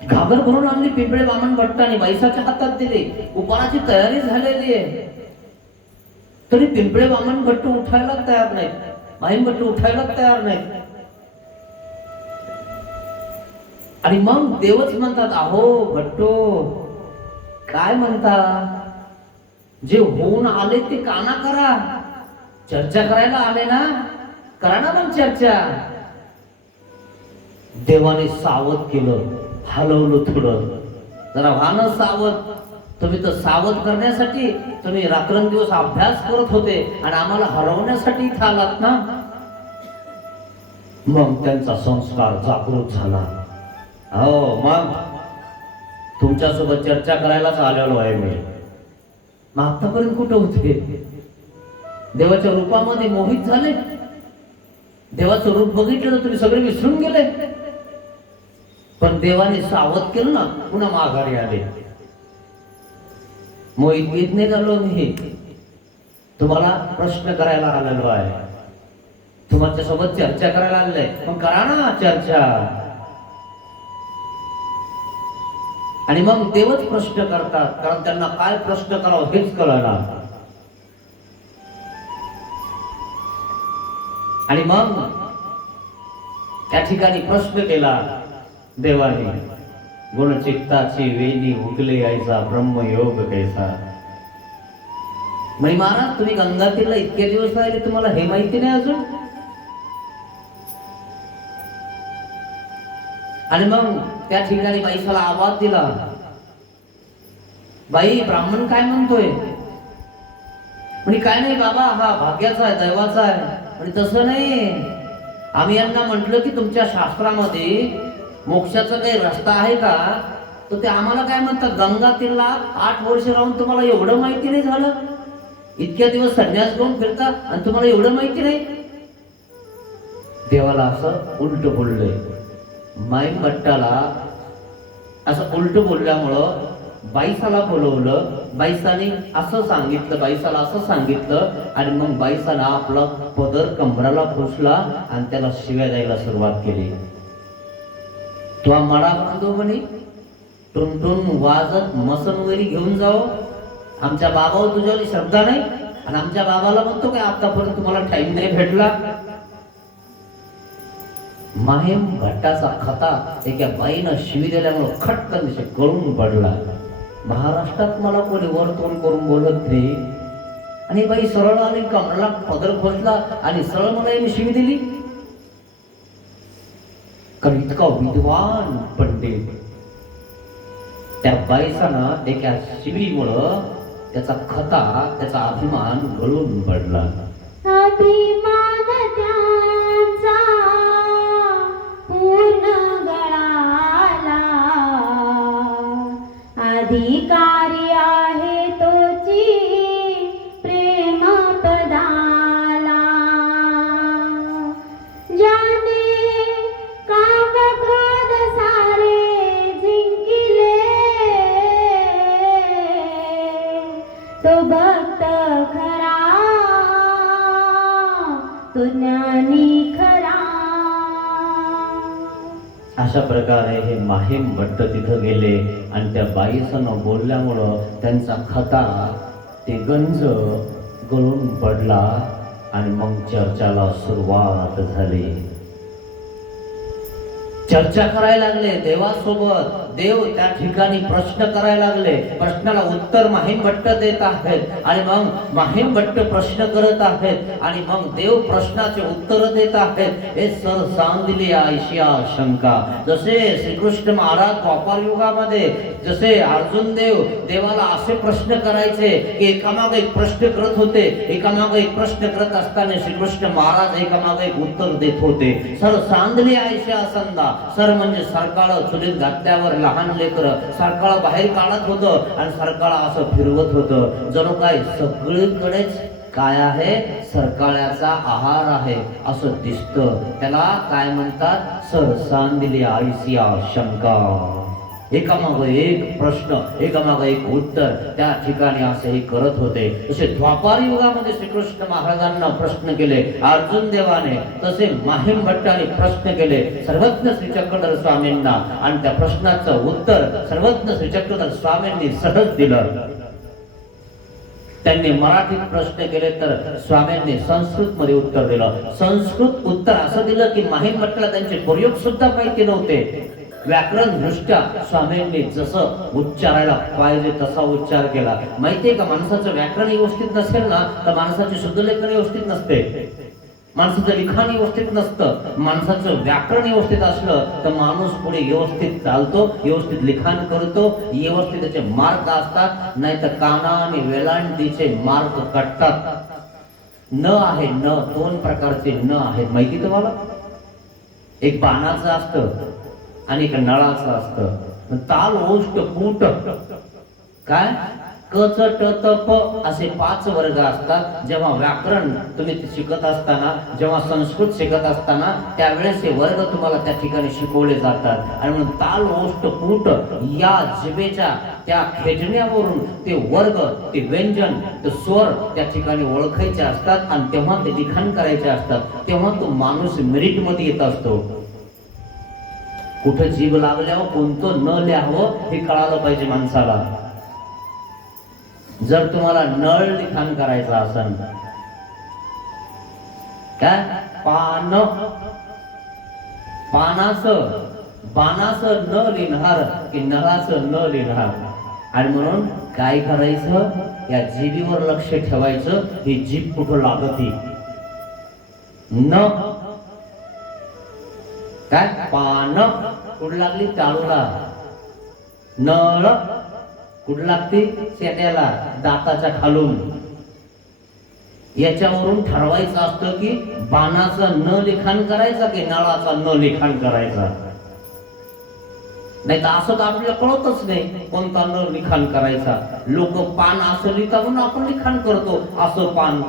घागर भरून आणली पिंपळे वामन भट्टाने, बैसाच्या हातात दिली, उपहाराची तयारी झालेली आहे. तरी पिंपळे वामन भट्ट उठायला तयार नाहीत, माहीम भट्ट उठायला तयार नाहीत. आणि मग देवच म्हणतात, अहो भट्टो काय म्हणता? जे होऊन आले ते काना करा. चर्चा करायला आले ना, करा ना मग चर्चा. देवाने सावध केलं, हलवलं थोडं, जरा व्हानं सावध. तुम्ही तर सावध करण्यासाठी तुम्ही रात्रंदिवस अभ्यास करत होते आणि आम्हाला हलवण्यासाठी इथं आलात ना. मग त्यांचा संस्कार जागृत झाला. हो, मग तुमच्यासोबत चर्चा करायलाच आलेलो आहे मी. मग आतापर्यंत कुठं होते? देवाच्या रूपामध्ये मोहित झाले, देवाचं रूप बघितलं तर तुम्ही सगळे विसरून गेले. पण देवाने सावध केलं ना, पुन्हा माघारी आले. मोहित गीत नाही झालो मी, तुम्हाला प्रश्न करायला आलेलो आहे, तुमच्या सोबत चर्चा करायला आलेलं आहे. मग करा ना चर्चा. आणि मग देवच प्रश्न करतात, कारण त्यांना काय प्रश्न करावं हेच कळणार. आणि मग त्या ठिकाणी प्रश्न केला देवाने, गुणचित्ताची वेदी उगले यायचा ब्रह्मयोग कैसा. म्हणजे महाराज तुम्ही गंगातीरला इतके दिवस राहिले, तुम्हाला हे माहिती नाही अजून? आणि मग त्या ठिकाणी बाईसाला आवाज दिला, बाई ब्राह्मण काय म्हणतोय? म्हणजे काय नाही बाबा, हा भाग्याचा आहे, दैवाचा आहे. म्हणजे तसं नाही, आम्ही यांना म्हटलं की तुमच्या शास्त्रामध्ये मोक्षाचा काही रस्ता आहे का? तर ते आम्हाला काय म्हणतात, गंगातीरला 8 वर्ष राहून तुम्हाला एवढं माहिती नाही झालं? इतक्या दिवस संन्यास घेऊन फिरता आणि तुम्हाला एवढं माहिती नाही? देवाला असं उलट बोललंय. माईम भट्टाला असं उलट बोलल्यामुळं बाईसाला बोलवलं. बाईसाने असं सांगितलं, बाईसाला असं सांगितलं. आणि मग बाईसानं आपला पदर कमराला खोसला आणि त्याला शिव्या द्यायला सुरुवात केली. तो मडा बांधो म्हणे, टुनटुन वाजत मसनवरी घेऊन जाओ. आमच्या बाबावर तुझ्यावर श्रद्धा नाही आणि आमच्या बाबाला म्हणतो काय आतापर्यंत तुम्हाला टाइम नाही भेटला? माहीम भट्टाचा खता एका बाईनं शिवी दिल्यामुळे खटकन गळून पडला. महाराष्ट्रात मला कोणी वर तोंड करून बोलत नाही, आणि बाई सरळ आली, कमरला पदर खोसला आणि सरळ मला याने शिवी दिली. कारण इतका विद्वान पंडित, त्या बाईसानं एका शिवीमुळं त्याचा खता, त्याचा अभिमान गळून पडला. अभिमान त्यांचा पूर्ण गळाला, अधिकारी आहे तोची प्रेम पदाला. ज्याने काम क्रोध सारे जिंकिले, तो भक्त खरा, तो ज्ञानी खरा. अशा प्रकारे हे माहीम भट्ट तिथं गेले आणि त्या बाईसनं बोलल्यामुळं त्यांचा खता, ते गंज गळून पडला. आणि मग चर्चाला सुरुवात झाली. चर्चा करायला लागले देवासोबत. देव त्या ठिकाणी प्रश्न करायला लागले. प्रश्नाला उत्तर माहीम भट्ट देत आहेत आणि मग माहीम भट्ट प्रश्न करत आहेत आणि मग देव प्रश्नाचे उत्तर देत आहेत. हे सर सांदिली आयशिया शंका. जसे श्रीकृष्ण महाराज द्वापार युगामध्ये जसे अर्जुन देव देवाला असे प्रश्न करायचे की एकामागे एक प्रश्न करत होते, एकामागे एक प्रश्न करत असताना श्रीकृष्ण महाराज एकामागे एक उत्तर देत होते. सर सांदली आयशिया संदा. सर म्हणजे सरकाळ चुलीत घातल्यावर लहान लेकर सरकाळ बाहेर काढत होतं आणि सरकाळ असं फिरवत होतं. जणू काय सगळीकडेच काय आहे, सरकाळ्याचा आहार आहे असं दिसतं. त्याला काय म्हणतात, सर सांदिली आयशिया शंका. एकामागे एक प्रश्न, एकामागे एक उत्तर त्या ठिकाणी असे हे करत होते. तसे द्वापार युगामध्ये श्रीकृष्ण महाराजांना प्रश्न केले अर्जुन देवाने, तसे माहीम भट्टाने प्रश्न केले सर्वज्ञ श्री चक्रधर स्वामींना आणि त्या प्रश्नाचं उत्तर सर्वज्ञ श्री चक्रधर स्वामींनी सहज दिलं. त्यांनी मराठीत प्रश्न केले तर स्वामींनी संस्कृत मध्ये उत्तर दिलं. संस्कृत उत्तर असं दिलं की माहीम भट्टाला त्यांचे प्रयोग सुद्धा माहिती नव्हते. व्याकरण दृष्ट्या स्वामींनी जसं उच्चारायला पाहिजे तसा उच्चार केला. माहितीये का, माणसाचं व्याकरण व्यवस्थित नसेल ना तर माणसाची शुद्धलेखन व्यवस्थित नसते, माणसाचं लिखाण व्यवस्थित नसतं. माणसाचं व्याकरण व्यवस्थित असलं तर माणूस पुढे व्यवस्थित चालतो, व्यवस्थित लिखाण करतो, व्यवस्थित त्याचे मार्क असतात. नाही तर काना आणि वेलांटीचे मार्क कटतात. न आहे, न दोन प्रकारचे न आहेत माहिती तुम्हाला. एक बाणाचं असतं आणि एक नळाचं असतं. ताल ओष्ट पूट काय क च ट त प असे 5 वर्ग असतात. जेव्हा व्याकरण तुम्ही शिकत असताना, जेव्हा संस्कृत शिकत असताना त्यावेळेस हे वर्ग तुम्हाला त्या ठिकाणी शिकवले जातात. आणि म्हणून ताल ओष्ट पूट या जिभेच्या त्या खेचण्यावरून ते वर्ग, ते व्यंजन, ते स्वर त्या ठिकाणी ओळखायचे असतात आणि तेव्हा ते लिखाण करायचे असतात. तेव्हा तो माणूस मेरिट मध्ये येत असतो. कुठं जीभ लागल्यावर कोणतं न लिहावं हे कळालं पाहिजे माणसाला. जर तुम्हाला नळ लिखाण करायचं असेल काय पान, पानाचं बाणाचं न लिहिणार की नळाचं न लिहिणार. आणि म्हणून काय करायचं, या जीभीवर लक्ष ठेवायचं. ही जीभ कुठं लागती. न काय पान कुठं लागली टाळूला, नळ कुठं लागते शेट्याला, दाताच्या खालून. याच्यावरून ठरवायचं असतं की बाणाचं न लिखाण करायचं की नळाचा न लिखाण करायचा. नाही तर असं तर आपल्याला कळतच नाही कोणता न लिखाण करायचा. लोक पान असं लिहितात म्हणून आपण लिखाण करतो असं पान.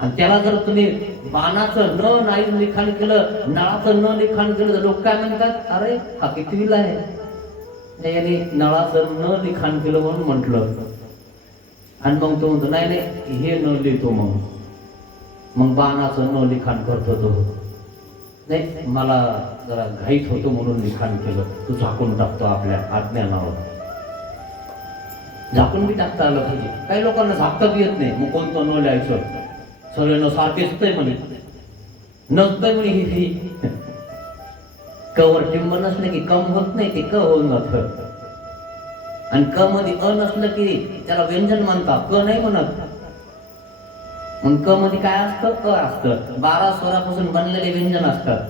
आणि त्याला जर तुम्ही बाणाचं न नाही लिखाण केलं, नळाचं न लिखाण केलं तर लोक काय म्हणतात, अरे हा कितवीला आहे, याने नळाचं न लिखाण केलं म्हणून म्हटलं. आणि मग तो म्हणतो नाही नाही हे न लिहितो, मग बाणाचं न लिखाण करतो तो. नाही मला जरा घाईत होतो म्हणून लिखाण केलं. तू झाकून टाकतो आपल्या अज्ञानावर. झाकून बी टाकता आलं पाहिजे. काही लोकांना झाकता बी येत नाही, मग कोणतं न लिहायचं. सगळ्यांना सारखेच म्हणे नसतंय म्हणे ही कवर टिंब नसलं की कम होत नाही, ते क होऊन जात. आणि क मध्ये अ नसलं की त्याला व्यंजन म्हणतात, क नाही म्हणत. मग क मध्ये काय असतं, क असतं. 12 स्वरापासून बनलेले व्यंजन असतात.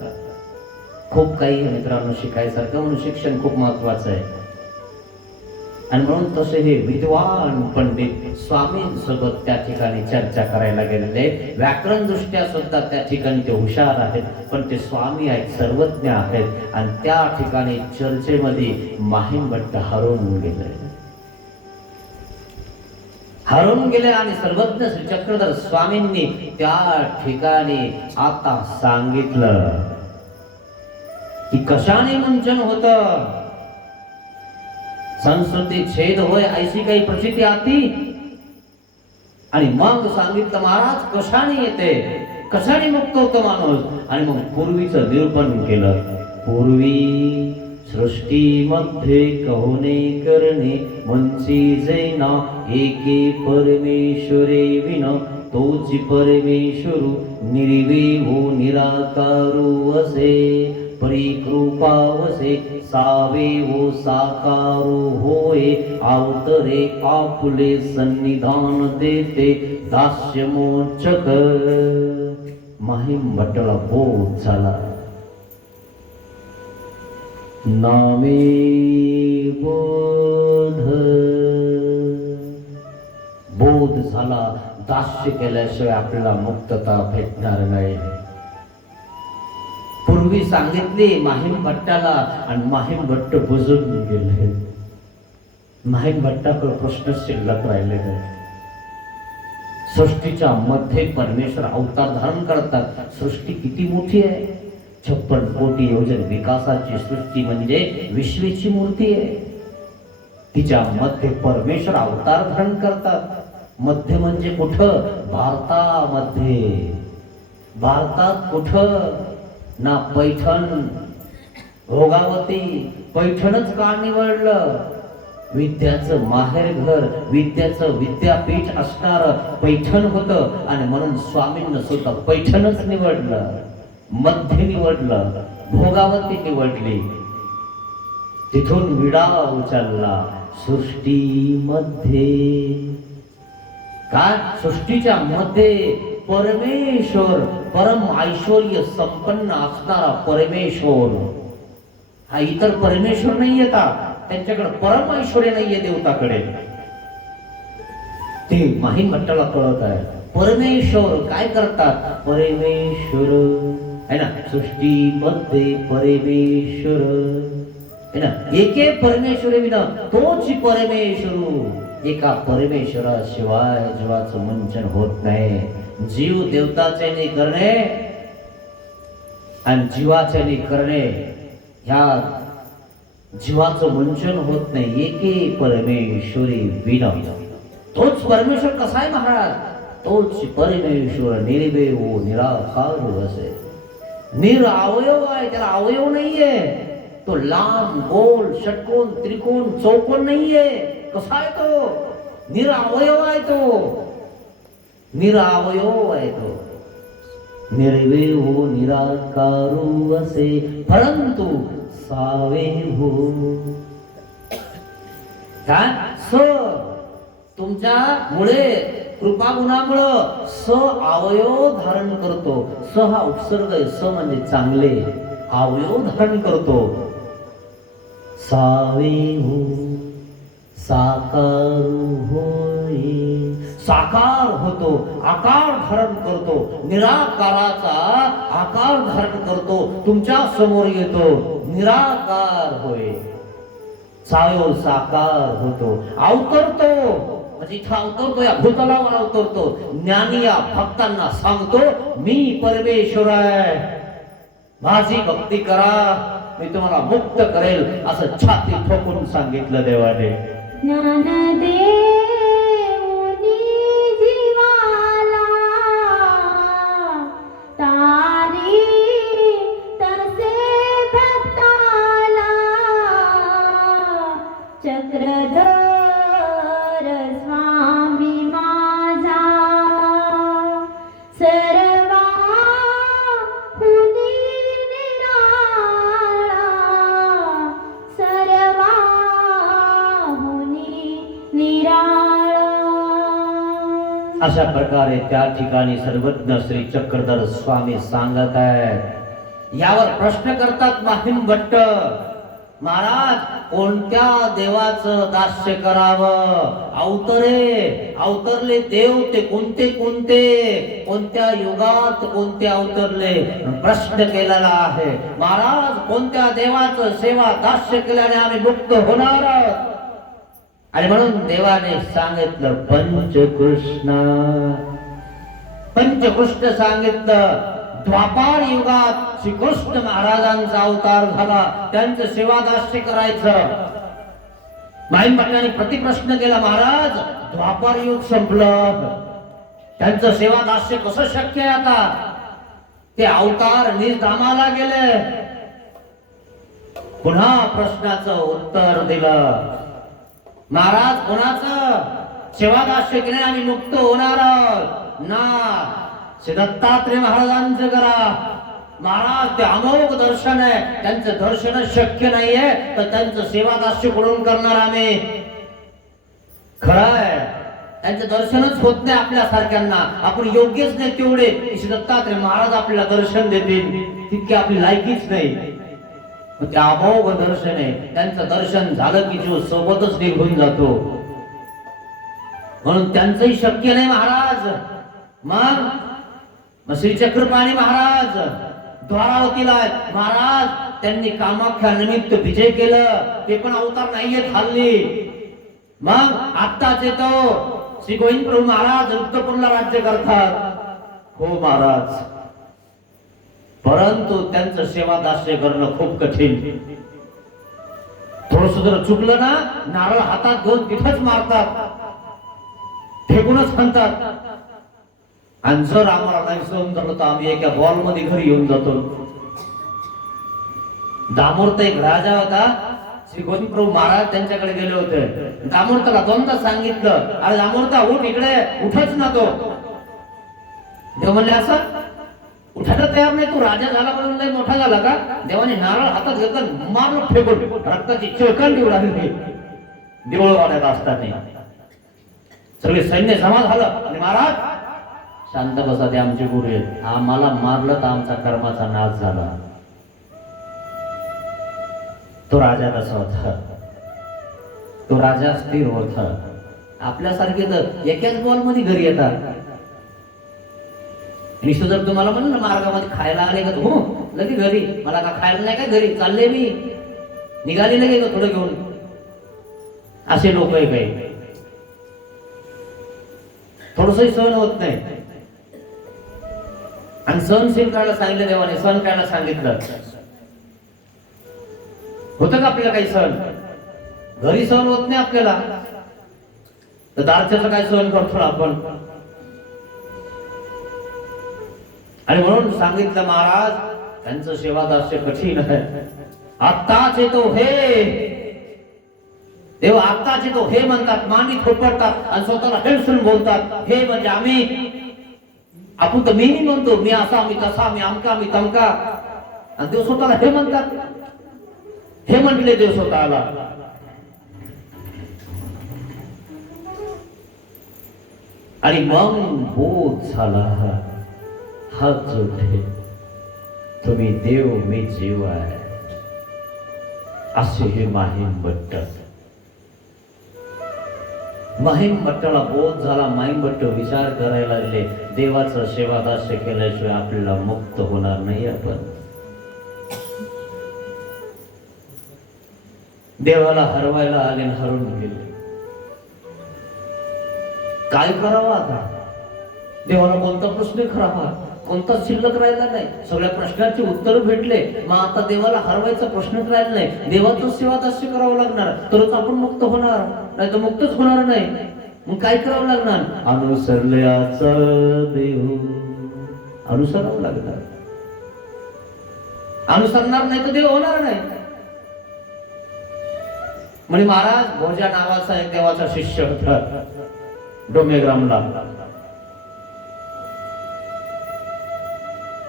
खूप काही आहे मित्रांनो शिकायसारखं, म्हणून शिक्षण खूप महत्वाचं आहे. आणि म्हणून तसे हे विद्वान पंडित स्वामींसोबत त्या ठिकाणी चर्चा करायला गेलेले. व्याकरण दृष्ट्या सुद्धा त्या ठिकाणी ते हुशार आहेत, पण ते स्वामी आहेत, सर्वज्ञ आहेत. आणि त्या ठिकाणी चर्चेमध्ये माहिमभट्ट हरवून गेले आणि सर्वज्ञ श्री चक्रधर स्वामींनी त्या ठिकाणी आता सांगितलं की कशाने मुंचन होतं. संस्कृती छेद होय ऐशी काही प्रचिती आती. आणि मग सांगितलं महाराज कशाने येते, कशाने मुक्त होतो माणूस. आणि मग पूर्वीचं निरूपण केलं. पूर्वी सृष्टीमध्ये कहोने करणे मंची जैना एके परमेश्वरे विन तोची परमेश्वरू निर्विभू निराकारू असे परिकृपावसे सावे वो साकारो होय अवतरे आपुले सन्निधान देते दास्य मोचक. माहिमभट्टाला बोध झाला. नामे बोध झाला. दास्य केल्याशिवाय आपल्याला मुक्तता भेटणार नाही. पूर्वी सांगितले माहिमभट्टाला आणि माहिमभट्ट बुजून गेले. माहिमभट्टाकडे प्रश्न शिल्लक राहिले नाही. सृष्टीच्या मध्ये परमेश्वर अवतार धारण करतात. सृष्टी किती मोठी आहे, 56 कोटी योजन विकासाची सृष्टी म्हणजे विश्वेची मूर्ती आहे. तिच्या मध्ये परमेश्वर अवतार धारण करतात. मध्ये म्हणजे कुठं, भारतामध्ये. भारतात कुठं ना पैठण, भोगावती. पैठणच का निवडलं, विद्याचं माहेरघर, विद्याचं विद्यापीठ असणार पैठण होतं. आणि म्हणून स्वामींना सुद्धा पैठणच निवडलं, मध्य निवडलं, भोगावती निवडली. तिथून विडा उचलला सृष्टीमध्ये. काय सृष्टीच्या मध्ये परमेश्वर, परम ऐश्वर्य संपन्न असणारा परमेश्वर. हा इतर परमेश्वर नाही येतात, त्यांच्याकडे परम ऐश्वर्य नाहीये देवताकडे. ते माहीम भट्टाला कळत आहे. परमेश्वर काय करतात? परमेश्वर है ना, सृष्टीमध्ये परमेश्वर है ना, एके परमेश्वरी विना तोच परमेश्वर. एका परमेश्वराशिवाय जीवाचं मंचन होत नाही. जीव देवताचे नाही करणे आणि जीवाचे नाही करणे, ह्या जीवाचं मंचन होत नाही एके परमेश्वरी विना. तोच परमेश्वर कसा आहे महाराज? तोच परमेश्वर निर्भेव निराकार असे. निरावयव आहे, त्याला अवयव नाहीये. तो लांब गोल षटकोन त्रिकोण चौकोन नाहीये. कसा आहे तो? निरावयव आहे तो. निरावयव आहे तो. निर्भेव निराकारू असे परंतु सावेभू. काय स तुमच्या मुळे कृपा गुणामुळं स अवयव धारण करतो. स हा उपसर्ग आहे. स म्हणजे चांगले, अवयव धारण करतो. सावेहू साकार होई, साकार होतो, आकार धारण करतो. निराकाराचा आकार धारण करतो, तुमच्या समोर येतो. निराकार होय, सायो साकार होतो, अवतरतो. म्हणजे इथं अवतरतो, या भूतलावर अवतरतो. ज्ञानी या भक्तांना सांगतो, मी परमेश्वर आहे, माझी भक्ती करा, मी तुम्हाला मुक्त करेल, असं छाती ठोकून सांगितलं देवाने. ज्ञानदेवनी जीवाला तारी तसे भक्ताला. चक्रधर स्वामी माझा सर्वा हुनी निराळा. सर्वा अशा प्रकारे त्या ठिकाणी सर्वज्ञ श्री चक्रधर स्वामी सांगत आहेत. यावर प्रश्न करतात माहीम भट्ट, महाराज कोणत्या देवाचं दास्य करावं? अवतरले देव ते कोणते कोणते, कोणत्या युगात कोणते अवतरले? प्रश्न केलेला आहे. महाराज कोणत्या देवाचं सेवा दास्य केल्याने आम्ही मुक्त होणार आहोत? आणि म्हणून देवाने सांगितलं पंचकृष्ण. पंचकृष्ण सांगितलं. द्वापार युगात श्रीकृष्ण महाराजांचा अवतार झाला, त्यांचं सेवादास्य करायचं. माहीम भट्टाने प्रतिप्रश्न केला, महाराज द्वापार युग संपलं, त्यांचं सेवादास्य कसं शक्य आहे? आता ते अवतार निर्धामाला गेले. पुन्हा प्रश्नाचं उत्तर दिलं, महाराज कोणाचं सेवादास्य केल्याने आम्ही मुक्त होणार आहोत ना? दत्तात्रय महाराजांचं करा. महाराज ते अमोघ दर्शन आहे, त्यांचं दर्शन शक्य नाहीये, तर त्यांचं सेवादास्य कुठून करणार आम्ही? खरंय त्यांचं दर्शनच होत नाही आपल्या सारख्यांना. आपण योग्यच नाही तेवढे दत्तात्रय महाराज आपल्याला दर्शन देतील, तितकी आपली लायकीच नाही. ते अमोघ दर्शन आहे, त्यांचं दर्शन झालं की जीव सोबतच निघून जातो. म्हणून त्यांचंही शक्य नाही महाराज. मग श्री चक्रपाणी महाराज द्वारावतीला आहेत. महाराज त्यांनी कामाख्या निमित्त विजय केलं, ते पण अवतार नाहीयेत हल्ली. मग आत्ताच येतो श्री गोविंद प्रभू महाराज रुद्रपूरला राज्य करतात. हो महाराज, परंतु त्यांचं सेवादास्य करणं खूप कठीण. थोडस जर चुकलं ना, नारळ हातात घेऊन तिथंच मारतात, फेकूनच म्हणतात. आणि जर आम्हाला नाही सहन झालं तर आम्ही एका बॉल मध्ये घरी येऊन जातो. दामोर्त एक राजा होता, श्री गोविंद प्रभू महाराज त्यांच्याकडे गेले होते. दामोर्ताला दोनदा सांगितलं, अरे दामोर्ता उठ इकडे, उठच ना तो. देव म्हणले असं उठायला तयार नाही, तू राजा झाला म्हणून नाही मोठा झाला का? देवाने नारळ हातात घेतला, मारलं फेकून, रक्ताची चिळकांडी उडाली देवळ वाड्यात असताना. सगळे सैन्य जमा झालं आणि महाराज शांत बसा, ते आमचे गुरु आहेत, आम्हाला मारलं तर आमचा कर्माचा नाश झाला. तो राजा कसा होता, तो राजा स्थिर होता. आपल्यासारखे तर एकाच बॉल मध्ये घरी येतात. निश्चित जर तुम्हाला म्हणलं ना मार्गामध्ये खायला आले का, हो लगे घरी, मला का खायला नाही का घरी, चालले मी, निघाले लगे का थोडं घेऊन, असे लोक आहे काही. थोडस सहन होत नाही. आणि सहनशील करायला सांगितलं देवाने, सहन करायला सांगितलं. होतं का आपल्याला काही सहन? घरी सहन होत नाही आपल्याला, तर दारच्याचं काय सहन करतो आपण. आणि म्हणून सांगितलं महाराज, त्यांचं सेवादास्य कठीण आहे. आत्ताच येतो हे देव, आत्ताच येतो हे म्हणतात, मांडी थोपटतात आणि स्वतःला हेळसून बोलतात. हे म्हणजे आम्ही, आपण तर मी म्हणतो, मी असा, मी तसा, मी अमका, मी तमका, आणि देव स्वतःला हे म्हणतात. हे म्हटले देव स्वतःला. आणि मग बोध झाला, हात जोडले, तुम्ही देव मी जीव आहे, असे हे माहीम भट्ट. माहीम भट्टाला बोध झाला. माहीम भट्ट विचार करायला लागले, देवाचं सेवादास्य केल्याशिवाय आपल्याला मुक्त होणार नाही. आपण देवाला हरवायला आले, हरून गेले, काय करावं आता? देवाला कोणता प्रश्न करावा, कोणता शिल्लक राहिला नाही. सगळ्या प्रश्नांची उत्तर भेटले, मग आता देवाला हरवायचा प्रश्नच राहिला नाही. देवाचं सेवादास्य करावं लागणार, तरच आपण मुक्त होणार, नाही तर मुक्तच होणार नाही. मग काय करावं लागणार? अनुसरल्याचा देव, अनुसरावं लागणार. अनुसरणार नाही तर देव होणार नाही. म्हणजे महाराज भोजा नावाचा एक देवाचा शिष्य होता डोमेग्रामला.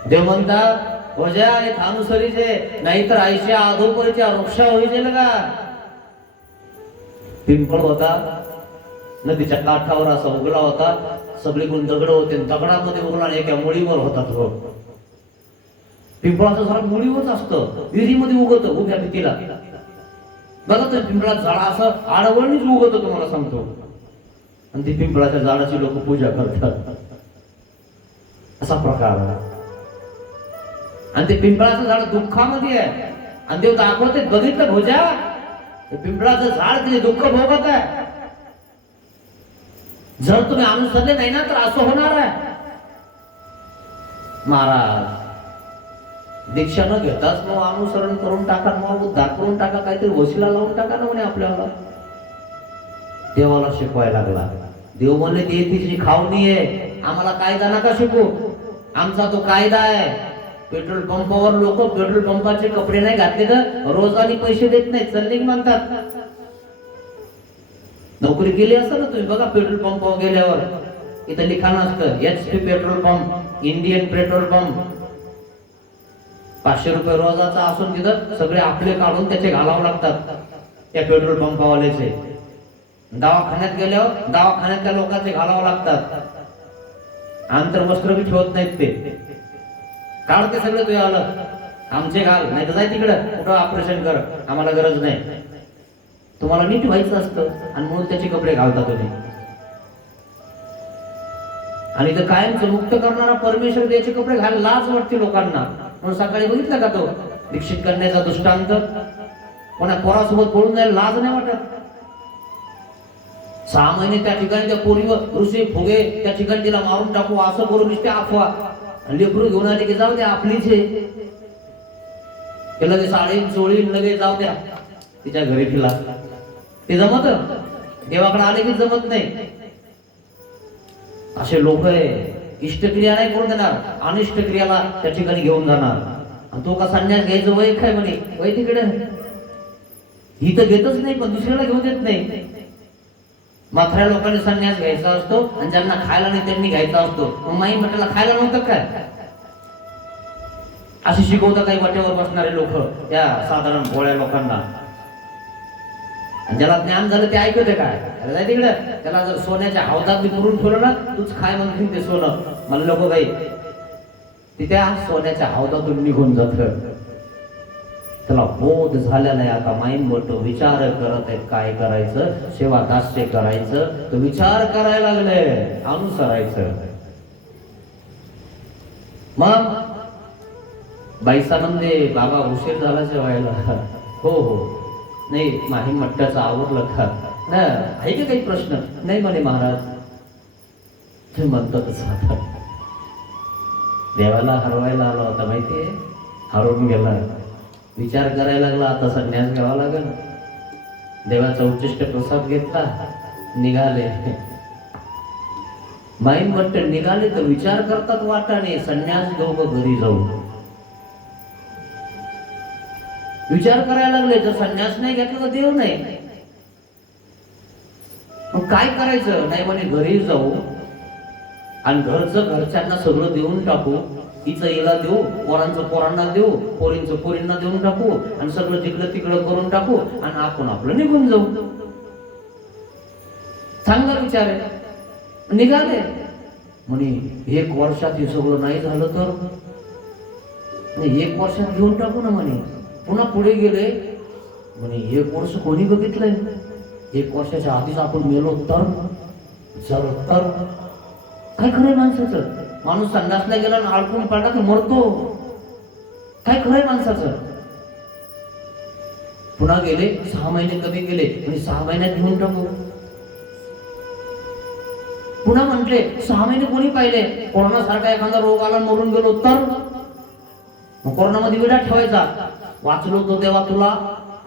देव म्हणतात, भोजा एक अनुसरीचे, नाहीतर आईच्या आधोपरीच्या वृक्षा होईल का. पिंपळ होता, नदीच्या काठावर असा उगला होता, सगळीकडून दगड होते, दगडामध्ये उगला, एका मुळीवर होता तो. पिंपळाचं झाड मुळीवरच असतं, विहिरीमध्ये उगवत उभ्या भीतीला. बघा तर पिंपळाचं झाड असं आडवणीच उगवत, तुम्हाला सांगतो. आणि ती पिंपळाच्या झाडाची लोक पूजा करतात, असा प्रकार आहे. आणि ते पिंपळाचं झाड दुःखामध्ये आहे, आणि देव दाखवते, बघितलं भोजा, पिंपळाचं झाड तिथे दुःख भोगत आहे. जर तुम्ही अनुसरले नाही ना तर असं होणार आहे. महाराज दीक्षा न घेताच मग अनुसरण करून टाका, मग उद्धार करून टाका, काहीतरी वशिला लावून टाका ना म्हणे आपल्याला. देवाला शिकवायला लागला. देव म्हणले ती तिची खावणी आहे, आम्हाला कायदा नका शिकू, आमचा तो कायदा आहे. पेट्रोल पंपावर लोक पेट्रोल पंपाचे कपडे नाही घातले तर रोजानी पैसे देत नाही, चल्लिंग म्हणतात. नोकरी केली असेल ना तुम्ही, बघा पेट्रोल पंपावर गेल्यावर इथं लिखाण असतं, HP petrol pump, Indian petrol pump. 500 रुपये रोजाचा असून तिथं सगळे आपले काढून त्याचे घालावं लागतात त्या पेट्रोल पंपावाल्याचे. दवाखान्यात गेल्यावर दवाखान्यात त्या लोकांचे घालावं लागतात. आंतरवस्त्र बी ठेवत नाहीत ते, काढते सगळं तुझ्या आलं, आमचे घाल, नाही तर जाय तिकडं कुठं ऑपरेशन कर, आम्हाला गरज नाही. तुम्हाला नीट व्हायचं असतं आणि म्हणून त्याचे कपडे घालता तुम्ही. आणि तर कायमचं मुक्त करणारा परमेश्वर त्याचे कपडे घालायला लाज वाटते लोकांना. म्हणून सकाळी बघितलं का तो दीक्षित करण्याचा दृष्टांत, कोणा पोरासोबत बोलून जायला लाज नाही वाटत. 6 महिने त्या ठिकाणी त्या पोरीवर ऋषी फुगे त्या ठिकाणी तिला मारून टाकू असं करून नुसते अफवा. लेकरू घेऊन आले की जाऊ द्या, आपलीच आहे, लगेच साडी चोळी लगेच जाऊ द्या तिच्या घरी तिला. ते जमत देवाकडे आले की जमत नाही. असे लोक आहे, इष्टक्रिया नाही करून देणार, अनिष्ट क्रियाला त्या ठिकाणी घेऊन जाणार. आणि तो का संन्यास घ्यायचं वय काय म्हणे, वय तिकडे ही तर घेतच नाही, पण दुसऱ्याला घेऊन देत नाही. म्हाताऱ्या लोकांनी संन्यास घ्यायचा असतो आणि ज्यांना खायला नाही त्यांनी घ्यायचा असतो. मग माई म्हटलं खायला नव्हतं काय, अशी शिकवता काही वाटेवर बसणारे लोक त्या साधारण भोळ्या लोकांना. आणि ज्याला ज्ञान झालं ते ऐकते काय, त्याला जाय तिकडे. त्याला जर सोन्याच्या हौदात पुरून ठेवलं ना, तूच खाय म्हणतील ते सोनं. मला लोक काही ते त्या सोन्याच्या हौदातून निघून जात. त्याला बोध झाला नाही. आता माईन मोठं विचार करत आहेत काय करायचं, सेवा दास्य करायचं. तो विचार करायला लागले, अनुसरायचं. मग बाईसा म्हणते बाबा उशीर झाला जेवायला. हो हो, नाही माही मट्टाचं आवरलं का ना, आहे का काही प्रश्न? नाही म्हणे महाराज. ते म्हणतातच आता देवाला हरवायला आला होता माहितीये, हरवून गेला. विचार करायला लागला, आता संन्यास घ्यावा लागेल. देवाचा उच्चिष्ट प्रसाद घेतला, निघाले. माईन भट्ट निघाले तर विचार करतात वाटाने, संन्यास घेऊ का घरी जाऊ. विचार करायला लागले, जर संन्यास नाही घेतला तर देव नाही. मग काय करायचं? नाही म्हणे घरी जाऊ आणि घरचं घरच्यांना सगळं देऊन टाकू. हिचं हिला देऊ, पोरांचं पोरांना देऊ, पोरींचं पोरींना देऊन टाकू आणि सगळं जिकडं तिकडं करून टाकू आणि आपण आपलं निघून जाऊ. चांगला विचार आहे. निघाले म्हणे 1 वर्षात हे सगळं नाही झालं तर 1 वर्षात घेऊन टाकू ना म्हणे. पुन्हा पुढे गेले म्हणे 1 वर्ष कोणी बघितलंय, 1 वर्षाच्या आधीच आपण मेलो तर जर तर काय खरंय माणसाचं? माणूस संडासला गेला आणि अडकून पडला की मरतो. काय खरंय माणसाचं? पुन्हा गेले 6 महिने कमी गेले म्हणजे 6 महिन्यात घेऊन टाकू. पुन्हा म्हटले 6 महिने कोणी पाहिले, कोरोना सारखा एखादा रोग आला मरून गेलो तर मग कोरोनामध्ये विडा ठेवायचा. वाचलो तो तेव्हा तुला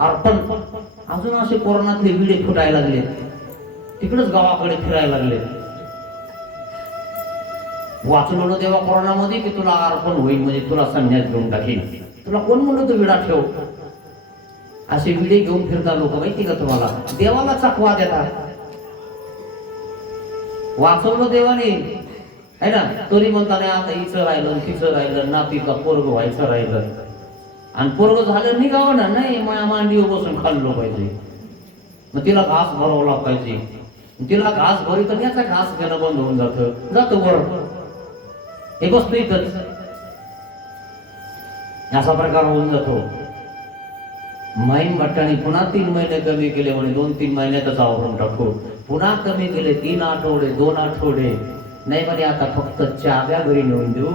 अर्पण. अजून असे कोरोनातले विडे फुटायला लागले, तिकडेच गावाकडे फिरायला लागले. वाचलो तेव्हा कोरोनामध्ये की तुला अर्पण होईल म्हणजे तुला संन्यास घेऊन टाकेल. तुला कोण म्हणलं तो विडा ठेव? असे विडे घेऊन फिरता लोक माहिती का तुम्हाला? देवाला चकवा देतात. वाचवलं देवाने है ना, तरी म्हणता नाही आता हिचं राहिलं तिचं राहिलं, नातीचा पोरग व्हायचं राहिलं. आणि पोरग झालं निघावं ना, नाही मांडीवर बसून खाल्लं पाहिजे. मग तिला घास भरवला पाहिजे. तिला घास भरी तर याचा घास घेणं बंद होऊन जातं वर. हे बसतो इथंच. असा प्रकार होऊन जातो. माईन भट्टाने पुन्हा 3 महिने कमी केले म्हणे 2-3 महिन्यातच आवरून टाकू. पुन्हा कमी केले 3 आठवडे 2 आठवडे. नाही म्हणे आता फक्त चाव्या घरी नेऊन देऊ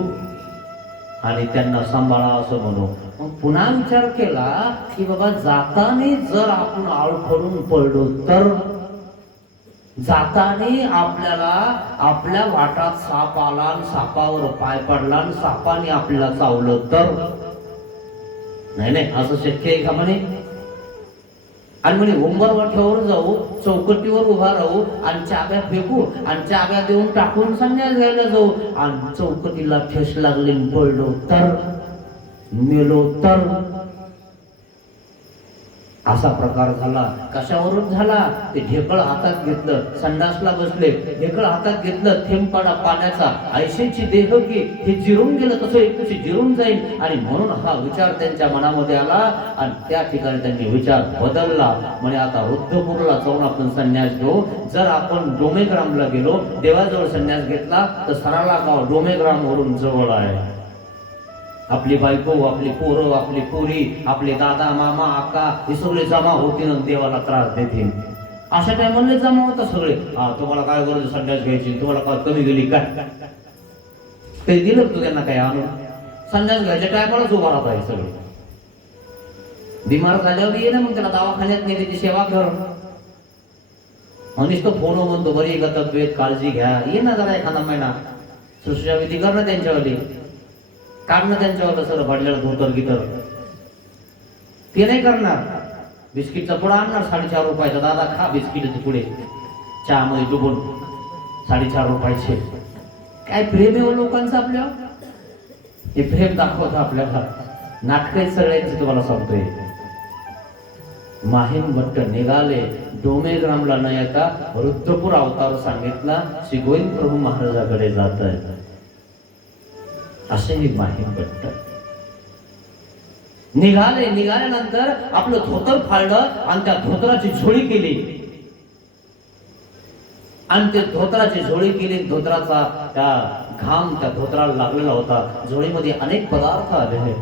आणि त्यांना सांभाळा असं म्हणू. मग पुन्हा विचार केला की बाबा जाताना जर आपण आळखडून पडलो तर, जाताना आपल्याला आपल्या वाटात साप आला आणि सापावर पाय पडला आणि सापाने आपल्याला चावलं तर, नाही नाही असं शक्य आहे का म्हणे. आणि म्हणे उंबरवाठ्यावर जाऊ, चौकटीवर उभा राहू आणि चाब्या फेकू आणि चाब्या देऊन टाकून संन्यास घ्यायला जाऊ आणि चौकटीला ठेस लागले पडलो तर, मेलो तर. असा प्रकार झाला. कशावरून झाला? ते ढेकळ हातात घेतलं, संडासला बसले, ढेकळ हातात घेतलं, थेंब पडा पाण्याचा. ऐशेची देह की हे जिरून गेलं तसं एक दिवशी जिरून जाईल. आणि म्हणून हा विचार त्यांच्या मनामध्ये आला आणि त्या ठिकाणी त्यांनी विचार बदलला. म्हणे आता रुद्धपूरला जाऊन आपण संन्यास घेऊ. जर आपण डोमेग्रामला गेलो, देवाजवळ संन्यास घेतला तर सराला गाव डोमेग्राम वरून जवळ आहे. आपली बायको, आपली पोरं, आपली पोरी, आपले दादा मामा आका हे सगळे जमा होतील आणि देवाला त्रास देतील. अशा टायमाला जमा होता सगळे. हा तुम्हाला काय गरज संन्यास घ्यायची, तुम्हाला काय कमी गेली काय? ते दिलं तू त्यांना काय आणून? संन्यास घ्यायच्या टायमालाच उभा राहता हे सगळे. बिमार झाल्यावर ये ना, मग त्याला दवाखान्यात नाही त्याची सेवा कर. मनीष तो फोन म्हणतो बरी का तब्येत, काळजी घ्या, ये ना जरा एखादा महिना सुश्रुषा विधी कर ना त्यांच्यावाली, काढणं त्यांच्यावर सर भडलेलं धोतर गितर. ते नाही करणार. बिस्किटचा पुडा आणणार 4.5 रुपयाचा, दादा खा बिस्किटचे पुढे चहामध्ये डुबून 4.5 रुपयाचे. काय प्रेम आहे लोकांचं आपल्यावर. हे प्रेम दाखवत आपल्याला. नाटक सगळ्यांची तुम्हाला सांगतोय. माहीम भट्ट निघाले डोमेग्रामला न येता रुद्रपूर अवतार सांगितला, श्री गोविंद प्रभू महाराजाकडे जात आहेत. असे हे माहीम भट्ट निघाल्यानंतर आपलं धोतर फाडलं आणि त्या धोतराची झोळी केली आणि ते धोतराची झोळी केली. धोतराचा त्या घाम त्या धोतराला लागलेला होता. झोळीमध्ये अनेक पदार्थ आले.